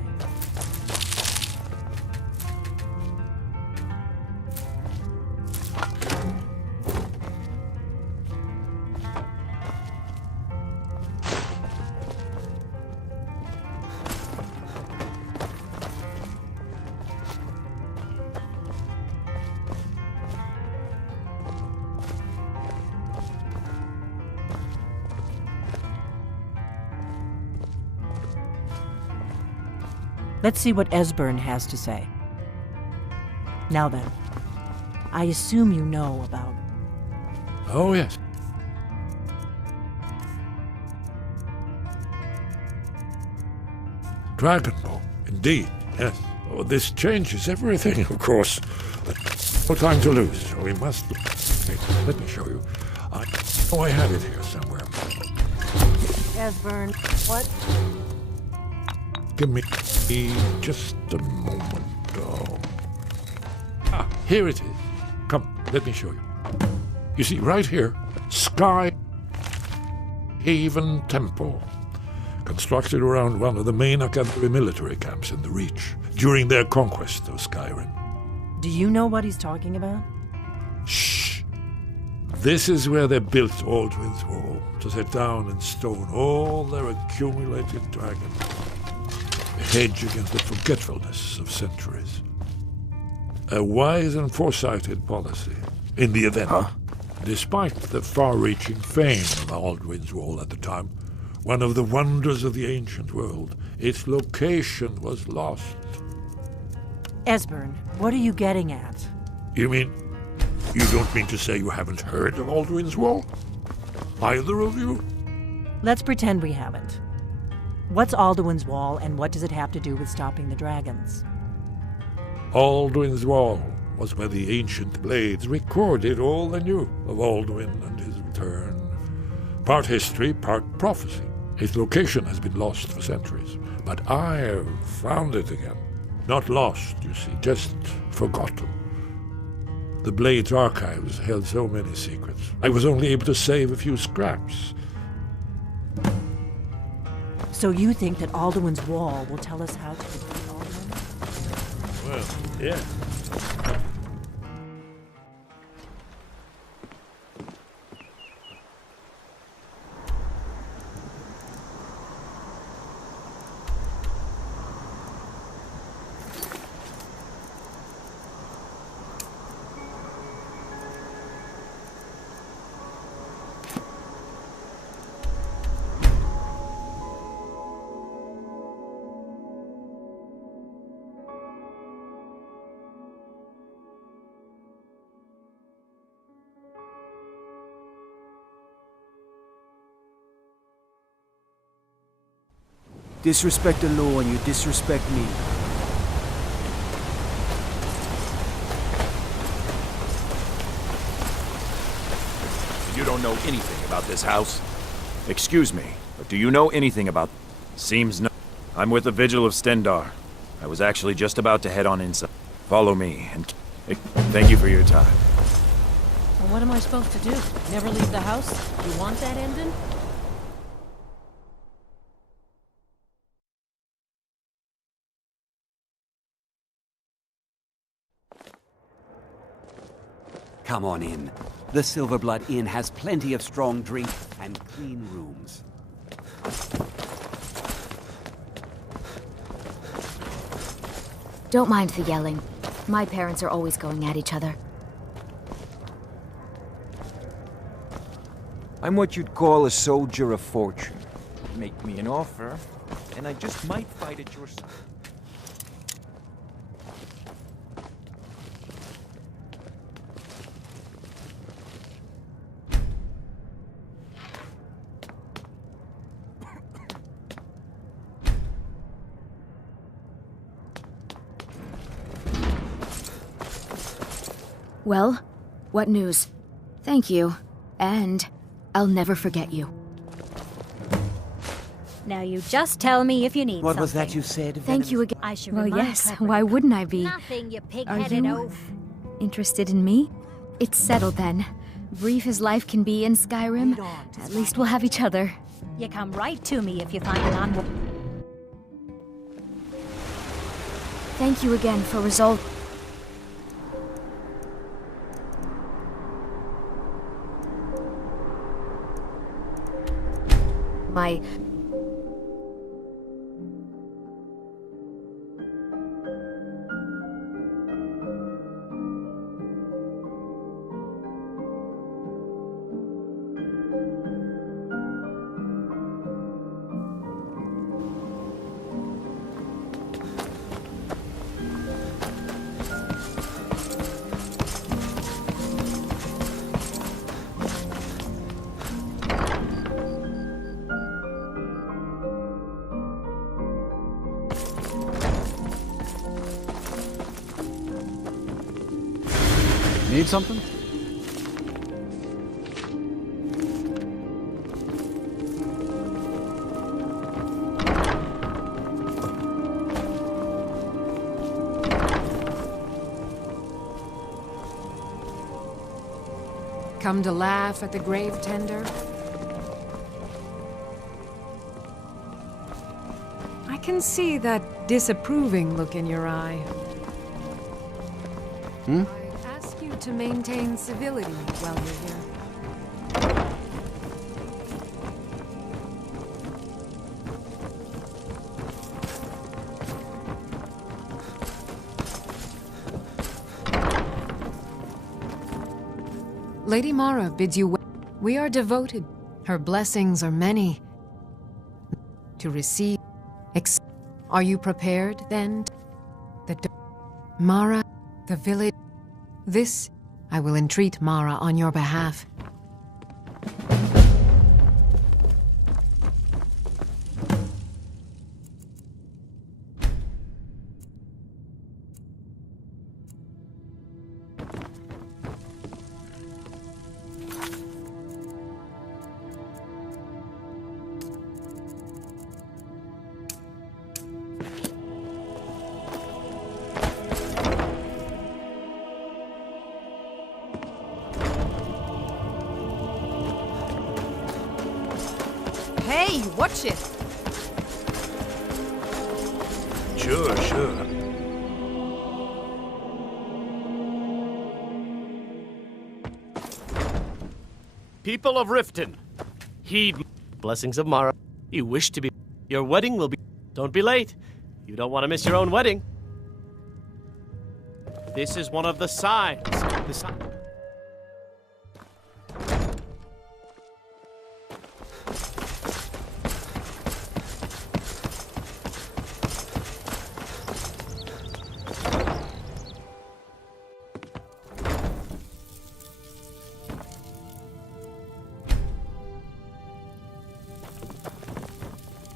Let's see what Esbern has to say. Now then, I assume you know about... Oh, yes. Dragonbow, indeed, yes. Oh, this changes everything, of course. But no time to lose, so we must... Wait, let me show you. I have it here somewhere. Esbern, what? Give me just a moment. Oh. Ah, here it is. Come, let me show you. You see, right here, Sky Haven Temple, constructed around one of the main Academy military camps in the Reach during their conquest of Skyrim. Do you know what he's talking about? Shh! This is where they built Aldwin's Wall, to set down in stone all their accumulated dragons. A hedge against the forgetfulness of centuries. A wise and foresighted policy, in the event. Despite the far-reaching fame of Aldwin's Wall at the time, one of the wonders of the ancient world, its location was lost. Esbern, what are you getting at? You mean, you don't mean to say you haven't heard of Aldwin's Wall? Either of you? Let's pretend we haven't. What's Alduin's Wall, and what does it have to do with stopping the dragons? Alduin's Wall was where the ancient blades recorded all they knew of Alduin and his return. Part history, part prophecy. Its location has been lost for centuries, but I have found it again. Not lost, you see, just forgotten. The Blade's archives held so many secrets. I was only able to save a few scraps. So you think that Alduin's Wall will tell us how to defeat Alduin? Well, yeah. Disrespect the law and you disrespect me. You don't know anything about this house? Excuse me, but do you know anything about... Seems no... I'm with the Vigil of Stendar. I was actually just about to head on inside. Follow me, and... Thank you for your time. Well, what am I supposed to do? Never leave the house? You want that ending? Come on in. The Silverblood Inn has plenty of strong drink and clean rooms. Don't mind the yelling. My parents are always going at each other. I'm what you'd call a soldier of fortune. Make me an offer, and I just might fight at your side. Well, what news? Thank you. And I'll never forget you. Now you just tell me if you need What something. was that you said? Thank you again. I should Well, remind yes. Pepper. Why wouldn't I be? Nothing, you Are pig-headed you oaf. interested in me? It's settled then. Brief as life can be in Skyrim, at least we'll have each other. You come right to me if you find an unwa... Thank you again for result. My... Need something? Come to laugh at the grave tender? I can see that disapproving look in your eye. I ask you to maintain civility while you're here. Lady Mara bids you well. We are devoted. Her blessings are many. To receive. Are you prepared, then? Mara, the village. This, I will entreat Mara on your behalf. Hey, watch it! Sure, sure. People of Riften, heed blessings of Mara. You wish to be. Your wedding will be. Don't be late. You don't want to miss your own wedding. This is one of the signs.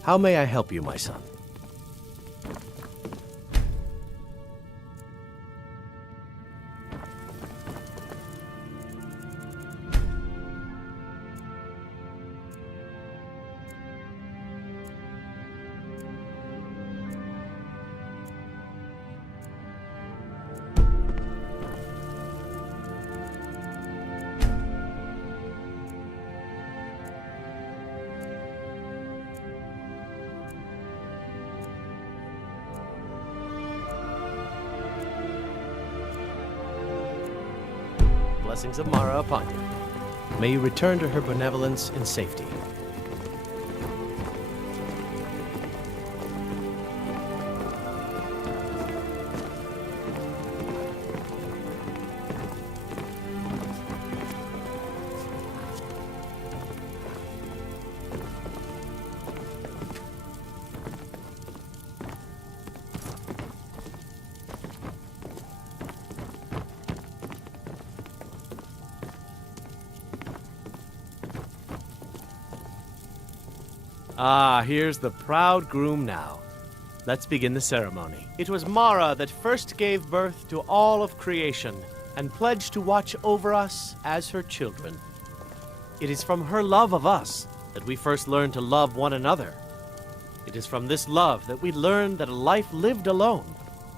How may I help you, my son? Blessings of Mara upon you. May you return to her benevolence in safety. Ah, here's the proud groom now. Let's begin the ceremony. It was Mara that first gave birth to all of creation and pledged to watch over us as her children. It is from her love of us that we first learned to love one another. It is from this love that we learn that a life lived alone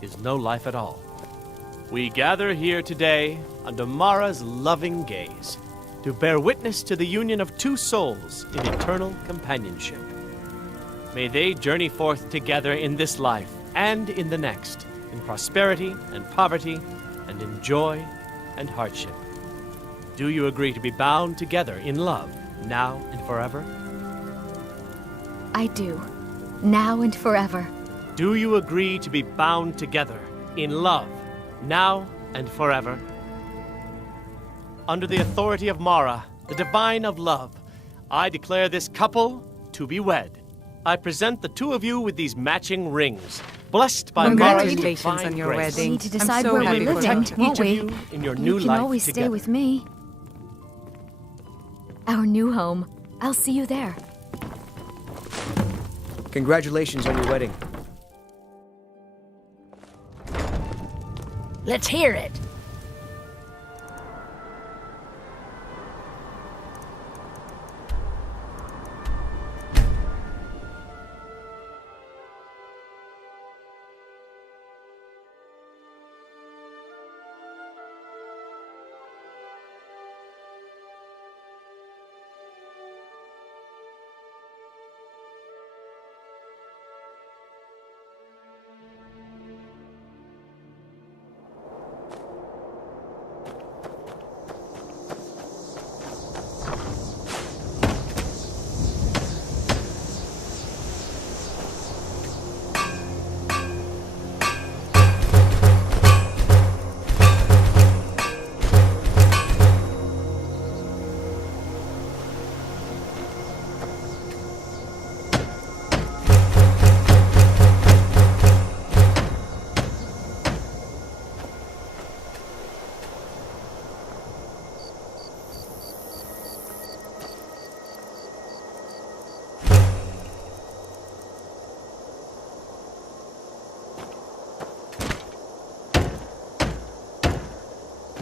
is no life at all. We gather here today under Mara's loving gaze to bear witness to the union of two souls in eternal companionship. May they journey forth together in this life and in the next, in prosperity and poverty, and in joy and hardship. Do you agree to be bound together in love, now and forever? I do. Now and forever. Do you agree to be bound together in love, now and forever? Under the authority of Mara, the divine of love, I declare this couple to be wed. I present the two of you with these matching rings, blessed by Mara's divine on your grace. wedding. We need to decide So where may we're we living, protect won't each of we? you in your new You can life always together. stay with me. Our new home. I'll see you there. Congratulations on your wedding. Let's hear it.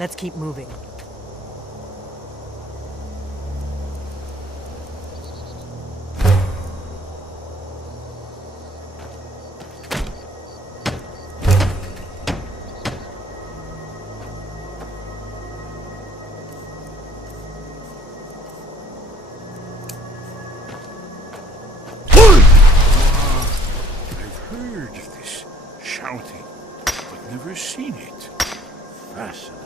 Let's keep moving. I've heard of this shouting, but never seen it. Fascinating.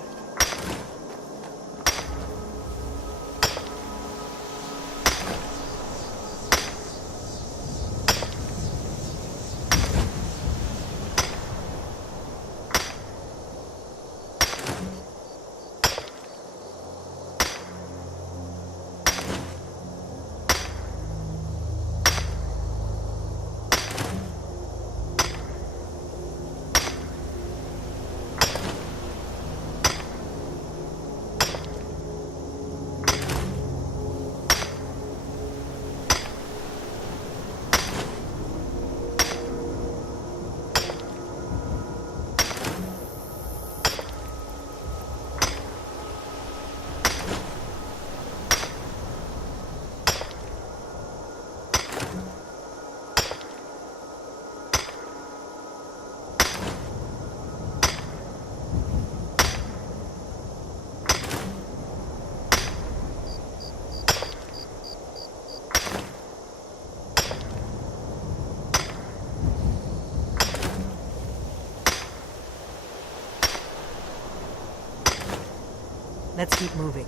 Let's keep moving.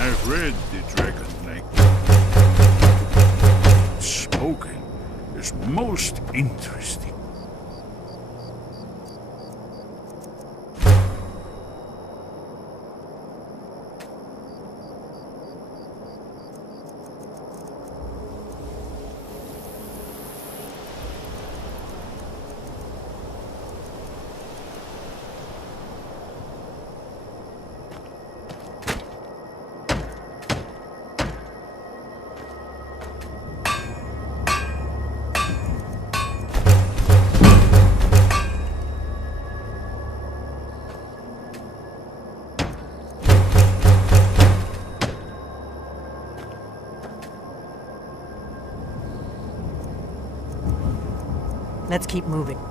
I've read the Dragon Lake. Spoken is most interesting. Let's keep moving.